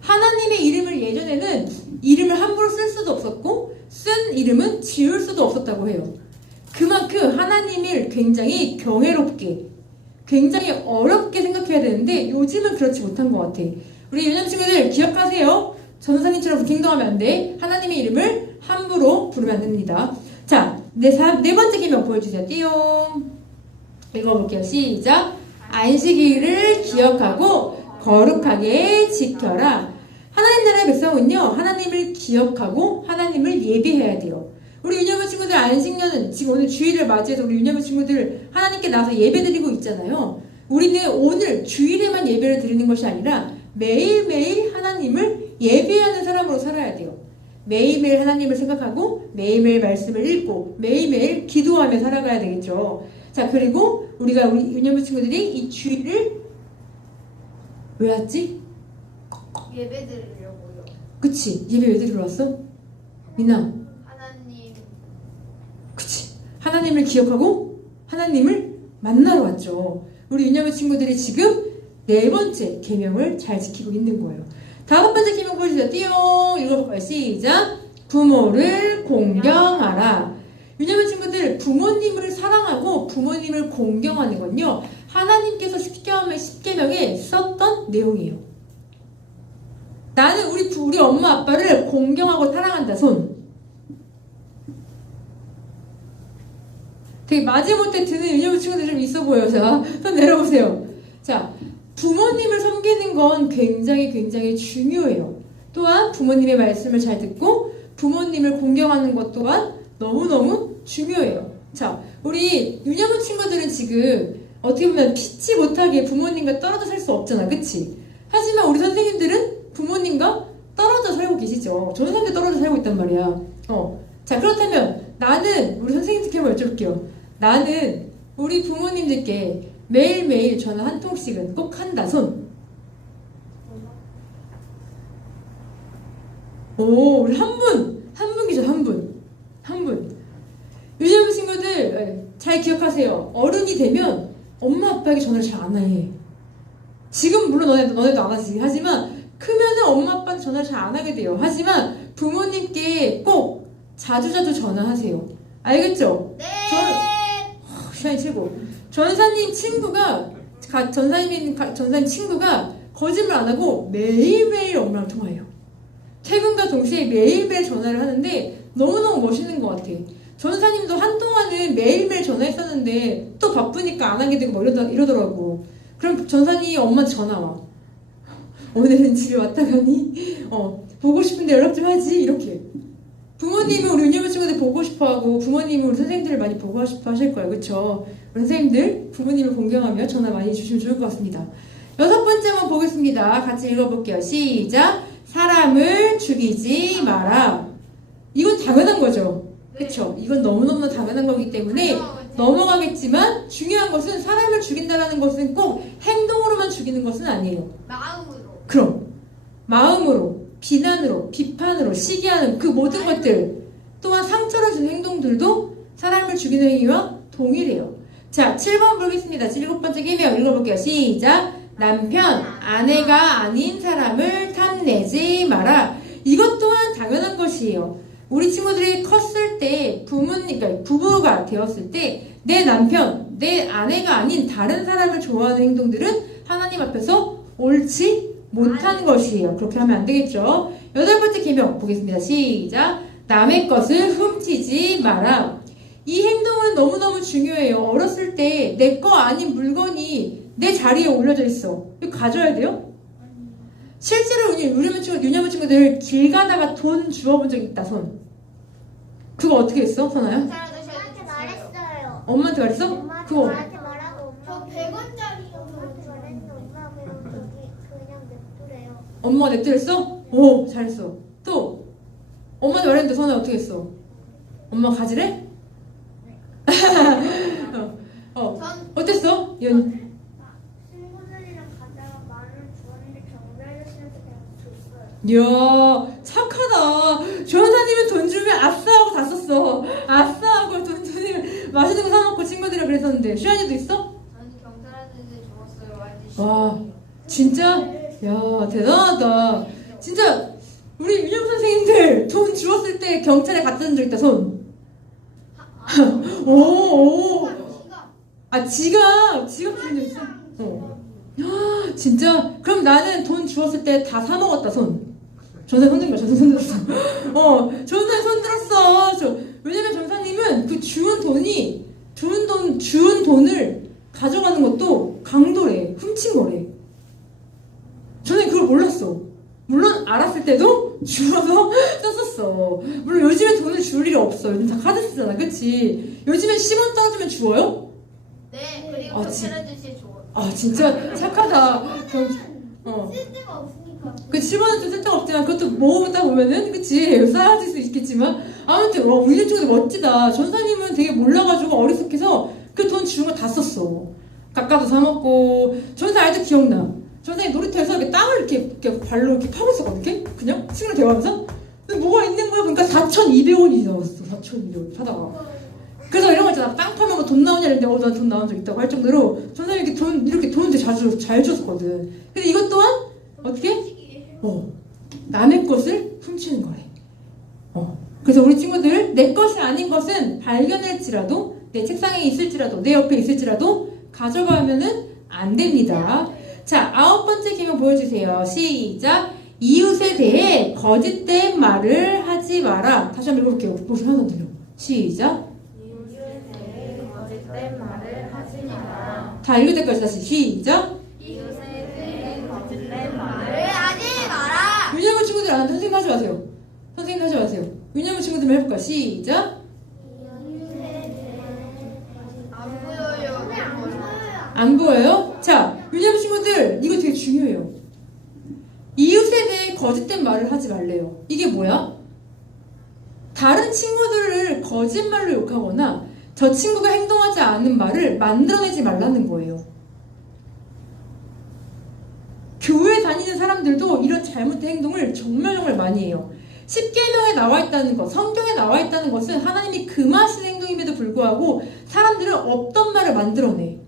하나님의 이름을 예전에는 이름을 함부로 쓸 수도 없었고, 쓴 이름은 지울 수도 없었다고 해요. 그만큼 하나님을 굉장히 경외롭게, 굉장히 어렵게 생각해야 되는데 요즘은 그렇지 못한 것 같아. 우리 유년 친구들 기억하세요. 전사님처럼 그렇게 행동하면 안 돼. 하나님의 이름을 함부로 부르면 안 됩니다. 자, 네 번째 기명 보여주세요. 띠용. 읽어볼게요. 시작. 안식일을 기억하고 거룩하게 지켜라. 하나님 나라의 백성은요, 하나님을 기억하고 하나님을 예배해야 돼요. 우리 유년부 친구들 안식년은 지금 오늘 주일을 맞이해서 우리 유년부 친구들 하나님께 나와서 예배드리고 있잖아요. 우리는 오늘 주일에만 예배를 드리는 것이 아니라 매일매일 하나님을 예배하는 사람으로 살아야 돼요. 매일매일 하나님을 생각하고 매일매일 말씀을 읽고 매일매일 기도하며 살아가야 되겠죠. 자, 그리고 우리 유년부 친구들이 이 주일을 왜 왔지? 예배 드리려고요. 그치? 예배 왜 드리러 왔어? 미나. 하나님. 그치? 하나님을 기억하고 하나님을 만나러 왔죠. 우리 유년부 친구들이 지금 4번째 계명을 잘 지키고 있는 거예요. 5번째 계명 보여주세요. 띠용. 읽어볼까요? 시작. 부모를 공경하라. 유년부 친구들, 부모님을 사랑하고 부모님을 공경하는 건요, 하나님께서 10계명에 썼던 내용이에요. 나는 우리 엄마 아빠를 공경하고 사랑한다. 손. 되게 마지못해 드는 유년부 친구들 좀 있어 보여요. 자, 손 내려보세요. 자, 부모님을 섬기는 건 굉장히 중요해요. 또한 부모님의 말씀을 잘 듣고 부모님을 공경하는 것 또한 너무너무 중요해요. 자, 우리 유년부 친구들은 지금 어떻게 보면 피치 못하게 부모님과 떨어져 살 수 없잖아. 그치? 하지만 우리 선생님들은 부모님과 떨어져 살고 계시죠. 저는 선생님들 떨어져 살고 있단 말이야. 자, 그렇다면 나는 우리 선생님들께 한번 여쭤볼게요. 나는 우리 부모님들께 매일매일 전화 한 통씩은 꼭 한다. 손. 오, 우리 한 분 계셔, 한 분. 요즘 친구들 잘 기억하세요. 어른이 되면 엄마 아빠에게 전화를 잘 안 해. 지금 물론 너네도 안 하지. 하지만 크면은 엄마 아빠한테 전화를 잘 안 하게 돼요. 하지만 부모님께 꼭 자주자주 전화하세요. 알겠죠? 네. 시간이 최고. 전사님 친구가 거짓말 안 하고 매일매일 엄마랑 통화해요. 퇴근과 동시에 매일매일 전화를 하는데 너무너무 멋있는 것 같아. 전사님도 한동안은 매일매일 전화했었는데 또 바쁘니까 안 하게 되고 뭐 이러더라고. 그럼 전사님 엄마한테 전화 와. 오늘은 집에 왔다 가니? 보고 싶은데 연락 좀 하지? 이렇게. 부모님은 우리 윤여부 친구들 보고 싶어하고 부모님은 우리 선생님들을 많이 보고 싶어 하실 거예요. 그쵸? 우리 선생님들 부모님을 공경하며 전화 많이 주시면 좋을 것 같습니다. 6번째 한번 보겠습니다. 같이 읽어볼게요. 시작! 사람을 죽이지 마라. 이건 당연한 거죠. 그쵸? 이건 너무너무 당연한 거기 때문에 넘어가겠지만 중요한 것은 사람을 죽인다는 것은 꼭 행동으로만 죽이는 것은 아니에요. 마음으로. 그럼 마음으로, 비난으로, 비판으로, 시기하는 그 모든 것들 또한 상처를 주는 행동들도 사람을 죽이는 행위와 동일해요. 자, 7번 보겠습니다. 7번째 개명 읽어볼게요. 시작! 남편, 아내가 아닌 사람을 탐내지 마라. 이것 또한 당연한 것이에요. 우리 친구들이 컸을 때 그러니까 부부가 되었을 때 내 남편, 내 아내가 아닌 다른 사람을 좋아하는 행동들은 하나님 앞에서 옳지 못한 것이에요. 그렇게 하면 안 되겠죠. 8번째 계명 보겠습니다. 시작! 남의 것을 훔치지 마라. 이 행동은 너무너무 중요해요. 어렸을 때 내 거 아닌 물건이 내 자리에 올려져 있어. 이거 가져야 돼요? 실제로 유냐부 친구들 길 가다가 돈 주워본 적 있다, 손. 그거 어떻게 했어, 선아야? 엄마한테 말했어요. 엄마한테 말했어? 엄마한테 그거 말하지 말라고. 저 100원짜리요. 엄마한테 말했는데 엄마가 그냥 냅두래요. 엄마가 냅두랬어? 오, 잘했어. 또 엄마한테 말했는데 선아 어떻게 했어? 엄마가 가지래? 전 어땠어? 친구들이랑 가다가 말을 주었는데 경비 아저씨한테 그냥 줬어요. 이야, 착하다. 조연사님은 돈 주면 아싸 하고 다 썼어. 아싸 하고 돈 주면 맛있는 거 사먹고 친구들이랑 그랬었는데. 슈아니도 있어? 저는 경찰한테 줬어요. 아저씨. 와, 진짜? 야, 대단하다. 진짜 우리 윤영 선생님들 돈 주웠을 때 경찰에 갖다 준 적 있다, 손. 오. 지갑 준 적 있어? 진짜? 그럼 나는 돈 주웠을 때 다 사 먹었다, 손. 전사님 손 들었어. 전사님 손 들었어. 왜냐면 전사님은 그 주운 돈을 가져가는 것도 강도래. 훔친 거래. 저는 그걸 몰랐어. 물론 알았을 때도 주워서 썼었어. 물론 요즘엔 돈을 줄 일이 없어. 요즘 다 카드 쓰잖아, 그치? 요즘엔 10원 떨어지면 주워요? 네, 그리고 진- 경찰 아저씨 줘. 진짜 착하다. 쓸데가 없으니까. 그 10원은 좀 쓸데가 없지만 그것도 모으다 보면은 그치 쌓아질 수 있겠지만 아무튼 우리 친구들 멋지다. 전사님은 되게 몰라가지고 어리석해서 그 돈 주는 거 다 썼어. 깎아도 사 먹고. 전사 알죠? 기억나. 전사님 놀이터에서 이렇게 땅을 이렇게 발로 이렇게 파고 있었거든. 이렇게 그냥 친구랑 대화하면서. 근데 뭐가 있는 거야? 그러니까 4,200원이 나왔어. 4,200원 파다가. 그래서 이런 거 있잖아. 땅 팔면 뭐 돈 나오냐 이랬는데 나 돈 나온 적 있다고 할 정도로 전사님 이렇게 돈 되게 잘 줬거든. 근데 이것 또한 어떻게? 남의 것을 훔치는 거래. 그래서 우리 친구들 내 것이 아닌 것은 발견할지라도 내 책상에 있을지라도 내 옆에 있을지라도 가져가면은 안 됩니다. 자, 9번째 계명 보여주세요. 시작. 이웃에 대해 거짓된 말을 하지 마라. 다시 한번 읽어볼게요. 목소리 하나 들려. 시작. 이웃에 대해 거짓된 말을 하지 마라. 다 읽을 때까지 다시 시작. 이웃에 대해 거짓된 말을 하지 마라. 윤여부 친구들 안 하는데 선생님 하지 마세요. 선생님 하지 마세요. 윤여부 친구들만 해볼까? 시작. 안 보여요. 안 보여요? 자, 윤여부 친구들 이거 되게 중요해요. 이웃에 대해 거짓된 말을 하지 말래요. 이게 뭐야? 다른 친구들을 거짓말로 욕하거나 저 친구가 행동하지 않은 말을 만들어내지 말라는 거예요. 교회 다니는 사람들도 이런 잘못된 행동을 정말 많이 해요. 십계명에 나와 있다는 것, 성경에 나와 있다는 것은 하나님이 금하신 행동임에도 불구하고 사람들은 없던 말을 만들어내.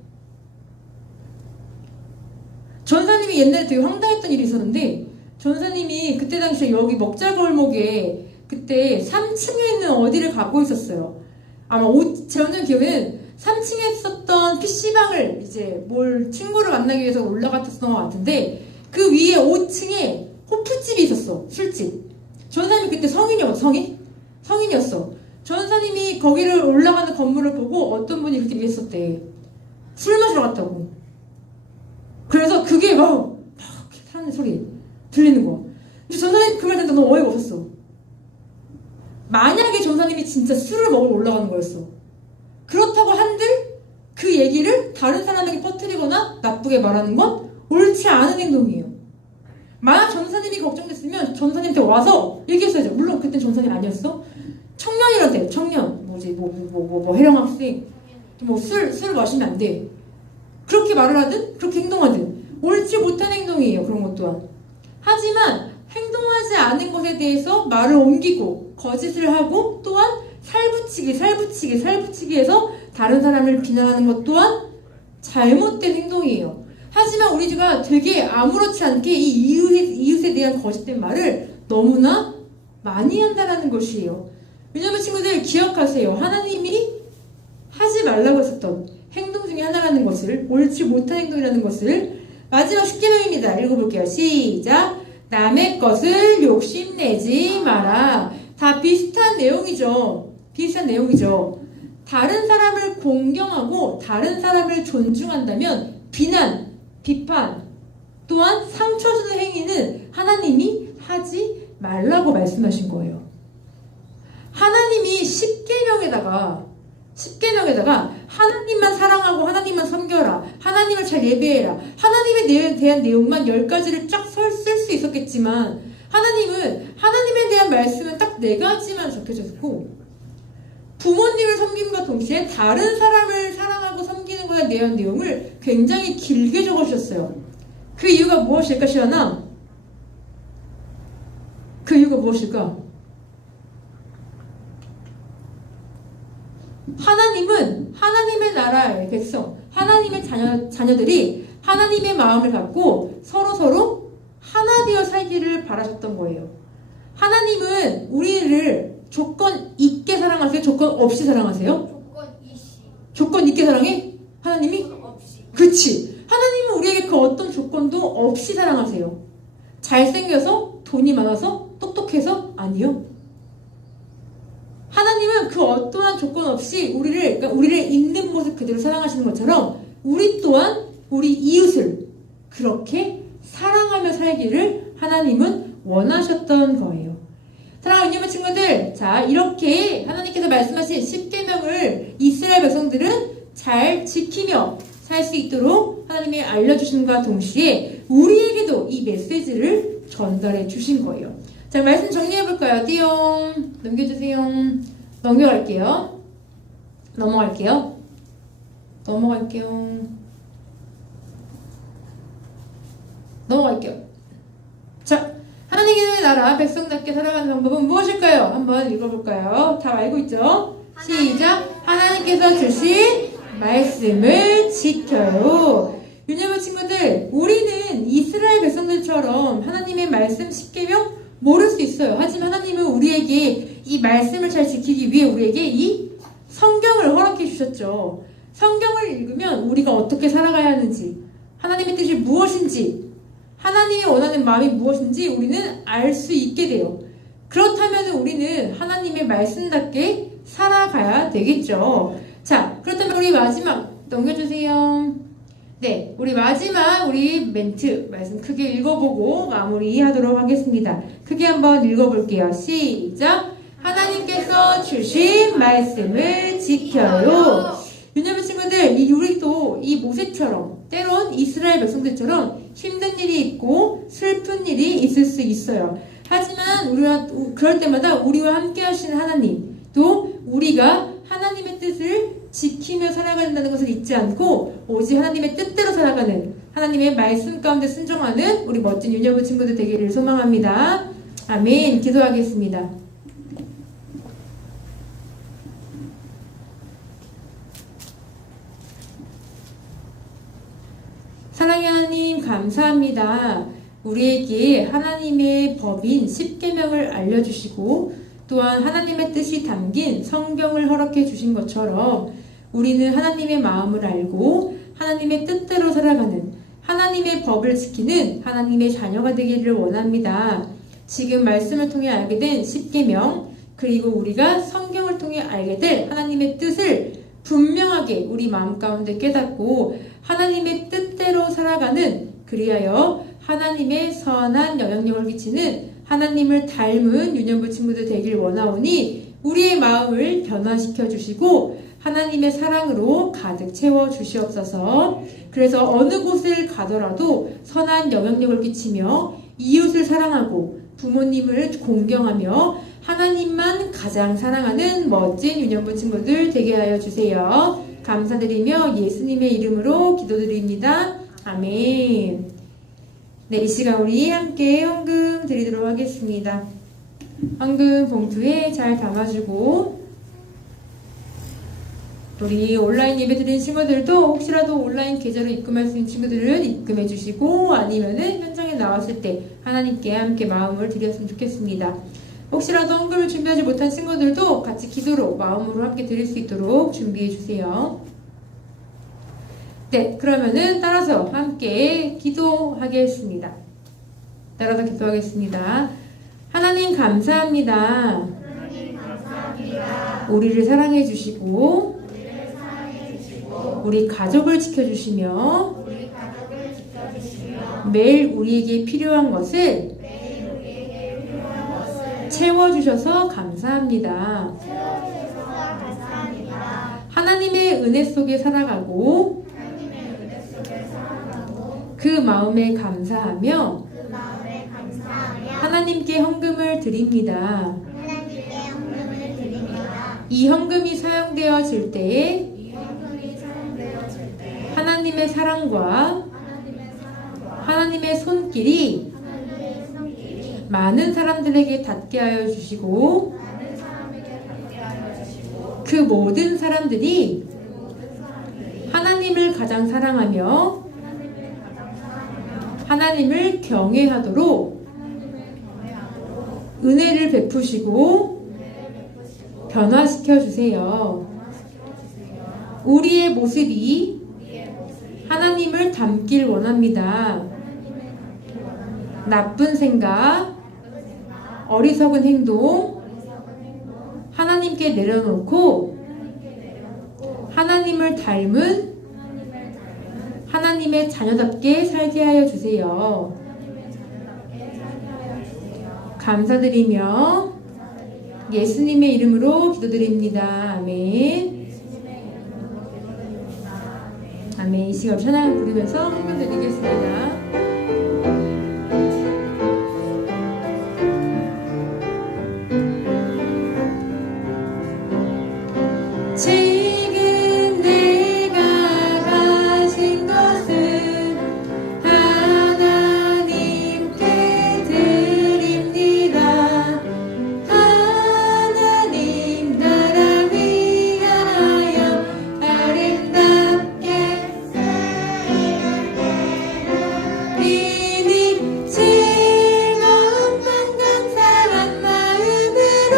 전사님이 옛날에 되게 황당했던 일이 있었는데, 전사님이 그때 당시에 여기 먹자골목에 그때 3층에 있는 어디를 가고 있었어요. 아마 제 완전 기억에는 3층에 있었던 PC방을 이제 친구를 만나기 위해서 올라갔던 것 같은데, 그 위에 5층에 호프집이 있었어. 술집. 전사님이 그때 성인이었어. 전사님이 거기를 올라가는 건물을 보고 어떤 분이 그렇게 얘기했었대. 술 마시러 갔다고. 그래서 그게 막 사람들 소리 들리는 거야. 근데 전사님 그 말 듣는데 너무 어이가 없었어. 만약에 전사님이 진짜 술을 먹으러 올라가는 거였어. 그렇다고 한들 그 얘기를 다른 사람에게 퍼뜨리거나 나쁘게 말하는 건 옳지 않은 행동이에요. 만약 전사님이 걱정됐으면 전사님한테 와서 얘기했어야죠. 물론 그땐 전사님 아니었어. 청년이란데, 청년. 해령 학생. 술 마시면 안 돼. 그렇게 말을 하든, 그렇게 행동하든. 옳지 못한 행동이에요. 그런 것 또한. 하지만, 행동하지 않은 것에 대해서 말을 옮기고, 거짓을 하고, 또한 살붙이기 해서 다른 사람을 비난하는 것 또한 잘못된 행동이에요. 하지만 우리가 되게 아무렇지 않게 이 이웃에 대한 거짓된 말을 너무나 많이 한다는 것이에요. 왜냐하면 친구들 기억하세요. 하나님이 하지 말라고 했었던 행동 중에 하나라는 것을, 옳지 못한 행동이라는 것을 마지막 10계명입니다. 읽어볼게요. 시작. 남의 것을 욕심내지 마라. 다 비슷한 내용이죠. 다른 사람을 공경하고 다른 사람을 존중한다면 비판, 또한 상처 주는 행위는 하나님이 하지 말라고 말씀하신 거예요. 하나님이 10계명에다가 하나님만 사랑하고 하나님만 섬겨라, 하나님을 잘 예배해라, 하나님에 대한 내용만 10가지를 쫙 쓸 수 있었겠지만 하나님에 대한 말씀은 딱 4가지만 적혀져 있고, 부모님을 섬김과 동시에 다른 사람을 사랑하고 섬기는 것에 대한 내용을 굉장히 길게 적어주셨어요. 그 이유가 무엇일까, 시연아? 그 이유가 무엇일까? 하나님은 하나님의 나라의 백성, 하나님의 자녀들이 하나님의 마음을 갖고 서로 하나 되어 살기를 바라셨던 거예요. 하나님은 우리를 조건 있게 사랑하세요? 조건 없이 사랑하세요? 조건 있게 사랑해? 하나님이? 없이. 그치. 하나님은 우리에게 그 어떤 조건도 없이 사랑하세요. 잘생겨서, 돈이 많아서, 똑똑해서? 아니요. 하나님은 그 어떠한 조건 없이 우리를 있는 모습 그대로 사랑하시는 것처럼 우리 또한 우리 이웃을 그렇게 사랑하며 살기를 하나님은 원하셨던 거예요. 사랑하는 유년부 친구들, 자, 이렇게 하나님께서 말씀하신 10계명을 이스라엘 백성들은 잘 지키며 살 수 있도록 하나님이 알려주신과 동시에 우리에게도 이 메시지를 전달해 주신 거예요. 자, 말씀 정리해볼까요? 띠용 넘겨주세요. 넘어갈게요. 자, 하나님의 나라 백성답게 살아가는 방법은 무엇일까요? 한번 읽어볼까요? 다 알고 있죠? 시작! 하나님께서 주신 말씀을 지켜요. 유년부 친구들, 우리는 이스라엘 백성들처럼 하나님의 말씀 10계명 모를 수 있어요. 하지만 하나님은 우리에게 이 말씀을 잘 지키기 위해 우리에게 이 성경을 허락해 주셨죠. 성경을 읽으면 우리가 어떻게 살아가야 하는지, 하나님의 뜻이 무엇인지, 하나님이 원하는 마음이 무엇인지 우리는 알 수 있게 돼요. 그렇다면 우리는 하나님의 말씀답게 살아가야 되겠죠. 자, 그렇다면 우리 마지막 넘겨주세요. 네, 우리 마지막 멘트 말씀 크게 읽어보고 마무리하도록 하겠습니다. 크게 한번 읽어볼게요. 시작! 하나님께서 주신 말씀을 지켜요. 유년부 친구들, 우리도 이 모세처럼 때론 이스라엘 백성들처럼 힘든 일이 있고 슬픈 일이 있을 수 있어요. 하지만 그럴 때마다 우리와 함께 하시는 하나님, 또 우리가 하나님의 뜻을 지키며 살아간다는 것을 잊지 않고 오직 하나님의 뜻대로 살아가는, 하나님의 말씀 가운데 순종하는 우리 멋진 유년부 친구들 되기를 소망합니다. 아멘. 기도하겠습니다. 사랑의 하나님 감사합니다. 우리에게 하나님의 법인 십계명을 알려주시고 또한 하나님의 뜻이 담긴 성경을 허락해 주신 것처럼 우리는 하나님의 마음을 알고 하나님의 뜻대로 살아가는 하나님의 법을 지키는 하나님의 자녀가 되기를 원합니다. 지금 말씀을 통해 알게 된 십계명 그리고 우리가 성경을 통해 알게 될 하나님의 뜻을 분명하게 우리 마음 가운데 깨닫고 하나님의 뜻대로 살아가는 그리하여 하나님의 선한 영향력을 끼치는 하나님을 닮은 유년부 친구들 되길 원하오니 우리의 마음을 변화시켜 주시고 하나님의 사랑으로 가득 채워 주시옵소서. 그래서 어느 곳을 가더라도 선한 영향력을 끼치며 이웃을 사랑하고 부모님을 공경하며 하나님만 가장 사랑하는 멋진 유년부 친구들 되게 하여 주세요. 감사드리며 예수님의 이름으로 기도드립니다. 아멘. 네, 이 시간 우리 함께 헌금 드리도록 하겠습니다. 헌금 봉투에 잘 담아주고 우리 온라인 예배 드리는 친구들도 혹시라도 온라인 계좌로 입금할 수 있는 친구들은 입금해 주시고 아니면은 현장에 나왔을 때 하나님께 함께 마음을 드렸으면 좋겠습니다. 혹시라도 헌금을 준비하지 못한 친구들도 같이 기도로 마음으로 함께 드릴 수 있도록 준비해 주세요. 네, 그러면은 따라서 함께 기도하겠습니다. 따라서 기도하겠습니다. 하나님 감사합니다. 우리를 사랑해 주시고 우리 가족을 지켜주시며 매일 우리에게 필요한 것을 채워주셔서 감사합니다. 하나님의 은혜 속에 살아가고 그 마음에 감사하며 하나님께 헌금을 드립니다. 이 헌금이 사용되어질 때에 하나님의 사랑과 하나님의 손길이 많은 사람들에게 닿게 하여 주시고 그 모든 사람들이 하나님을 가장 사랑하며 하나님을 경외하도록 은혜를 베푸시고 변화시켜 주세요. 우리의 모습이 하나님을 닮길 원합니다. 나쁜 생각, 어리석은 행동, 하나님께 내려놓고 하나님을 닮은 하나님의 자녀답게 살게 하여 주세요. 감사드리며 예수님의 이름으로 기도드립니다. 아멘. 아멘. 이 시간 찬양을 부르면서 헌금 드리겠습니다. 지금 내가 가진 것은 하나님께 드립니다. 하나님 나라 위하여 아름답게 이니 즐거운 맘 감사한 마음으로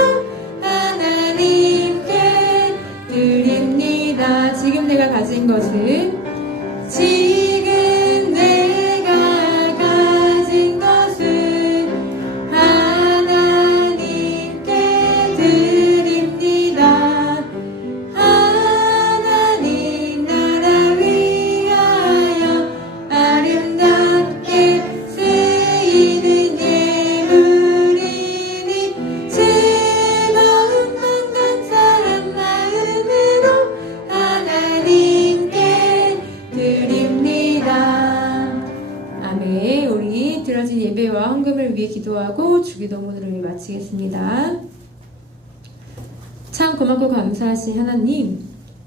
하나님께 드립니다. 지금 내가 가진 것은 지금 내가 가진 것은 하나님께 드립니다. 하나님 나라 위하여 아름답게 쓰이는 예물이니 즐거운 맘 감사한 마음으로 하나님께 드립니다. 아멘. 우리 드려진 예배와 헌금을 위해 기도하고 주기도문을 위해 마치겠습니다. 참 고맙고 감사하신 하나님,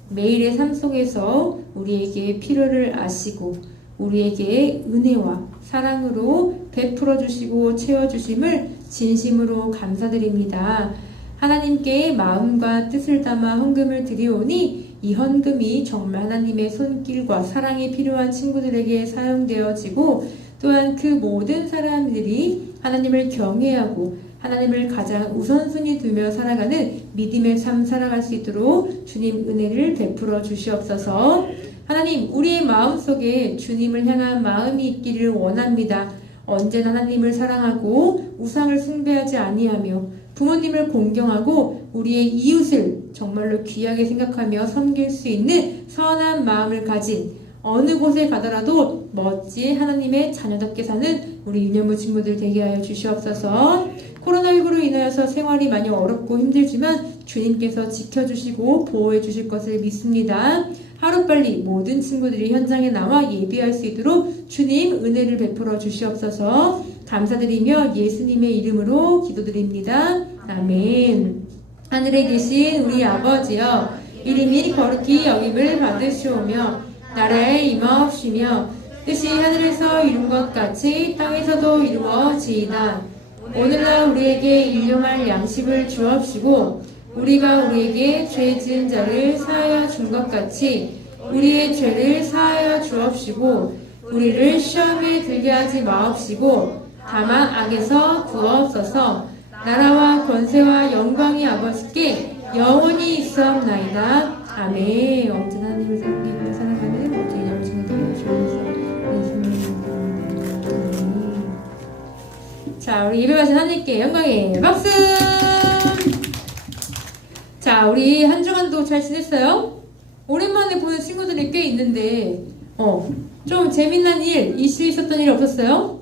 매일의 삶 속에서 우리에게 필요를 아시고 우리에게 은혜와 사랑으로 베풀어 주시고 채워 주심을 진심으로 감사드립니다. 하나님께 마음과 뜻을 담아 헌금을 드리오니 이 헌금이 정말 하나님의 손길과 사랑이 필요한 친구들에게 사용되어지고 또한 그 모든 사람들이 하나님을 경외하고 하나님을 가장 우선순위 두며 살아가는 믿음의 삶 살아갈 수 있도록 주님 은혜를 베풀어 주시옵소서. 하나님, 우리의 마음속에 주님을 향한 마음이 있기를 원합니다. 언제나 하나님을 사랑하고 우상을 숭배하지 아니하며 부모님을 공경하고 우리의 이웃을 정말로 귀하게 생각하며 섬길 수 있는 선한 마음을 가진 어느 곳에 가더라도 멋진 하나님의 자녀답게 사는 우리 유년부 친구들 되게 하여 주시옵소서. 코로나19로 인하여서 생활이 많이 어렵고 힘들지만 주님께서 지켜주시고 보호해 주실 것을 믿습니다. 하루빨리 모든 친구들이 현장에 나와 예배할 수 있도록 주님 은혜를 베풀어 주시옵소서. 감사드리며 예수님의 이름으로 기도드립니다. 아멘. 하늘에 계신 우리 아버지여, 이름이 거룩히 여김을 받으시오며 나라에 임하옵시며 뜻이 하늘에서 이룬 것 같이 땅에서도 이루어지이다. 오늘날 우리에게 일용할 양식을 주옵시고 우리가 우리에게 죄 지은 자를 사하여 준 것 같이 우리의 죄를 사하여 주옵시고 우리를 시험에 들게 하지 마옵시고 다만 악에서 구하옵소서. 나라와 권세와 영광이 아버지께 영원히 있사옵나이다. 아멘. 언제나 하나님을 섬기며 살아가는 모든 영친들 주옵소서. 자, 우리 예배하신 하나님께 영광의 박수! 자, 우리 한 주간도 잘 지냈어요? 오랜만에 보는 친구들이 꽤 있는데, 좀 재미난 일, 이슈 있었던 일 없었어요?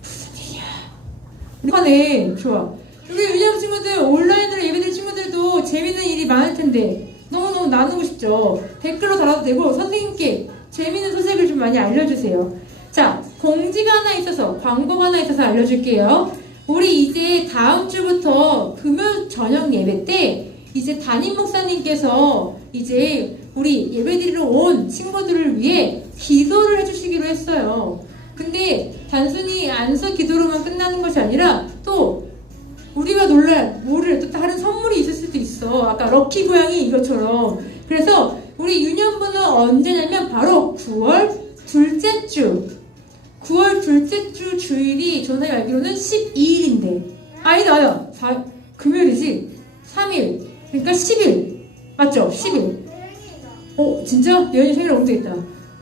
무슨 일이야? 우리 좋아. 우리 유년 친구들, 온라인으로 예배드린 친구들도 재밌는 일이 많을 텐데, 너무너무 나누고 싶죠? 댓글로 달아도 되고, 선생님께 재밌는 소식을 좀 많이 알려주세요. 자, 공지가 하나 있어서, 광고가 하나 있어서 알려줄게요. 우리 이제 다음 주부터 금요일 저녁 예배 때 이제 담임 목사님께서 이제 우리 예배드리러 온 친구들을 위해 기도를 해주시기로 했어요. 근데 단순히 안수 기도로만 끝나는 것이 아니라 또 우리가 모를 또 다른 선물이 있을 수도 있어. 아까 럭키 고양이 이것처럼. 그래서 우리 유년부는 언제냐면 바로 9월 둘째 주. 9월 둘째 주 주일이 전에 알기로는 12일인데 아니다 금요일이지 3일 그러니까 10일 맞죠? 10일 진짜? 예언이 생일 너무 되겠다.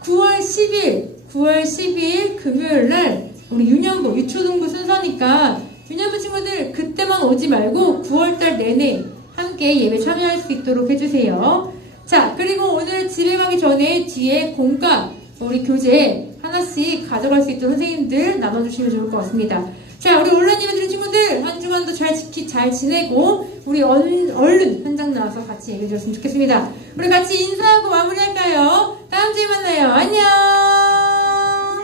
9월 10일 금요일날 우리 유년부 유초등부 순서니까 유년부 친구들 그때만 오지 말고 9월달 내내 함께 예배 참여할 수 있도록 해주세요. 자, 그리고 오늘 집에 가기 전에 뒤에 공과 우리 교재 하나씩 가져갈 수 있도록 선생님들 나눠주시면 좋을 것 같습니다. 자, 우리 온라인 예배 드린 친구들 한 주간도 잘 지내고 우리 얼른 현장 나와서 같이 예배 드렸으면 좋겠습니다. 우리 같이 인사하고 마무리할까요? 다음 주에 만나요. 안녕.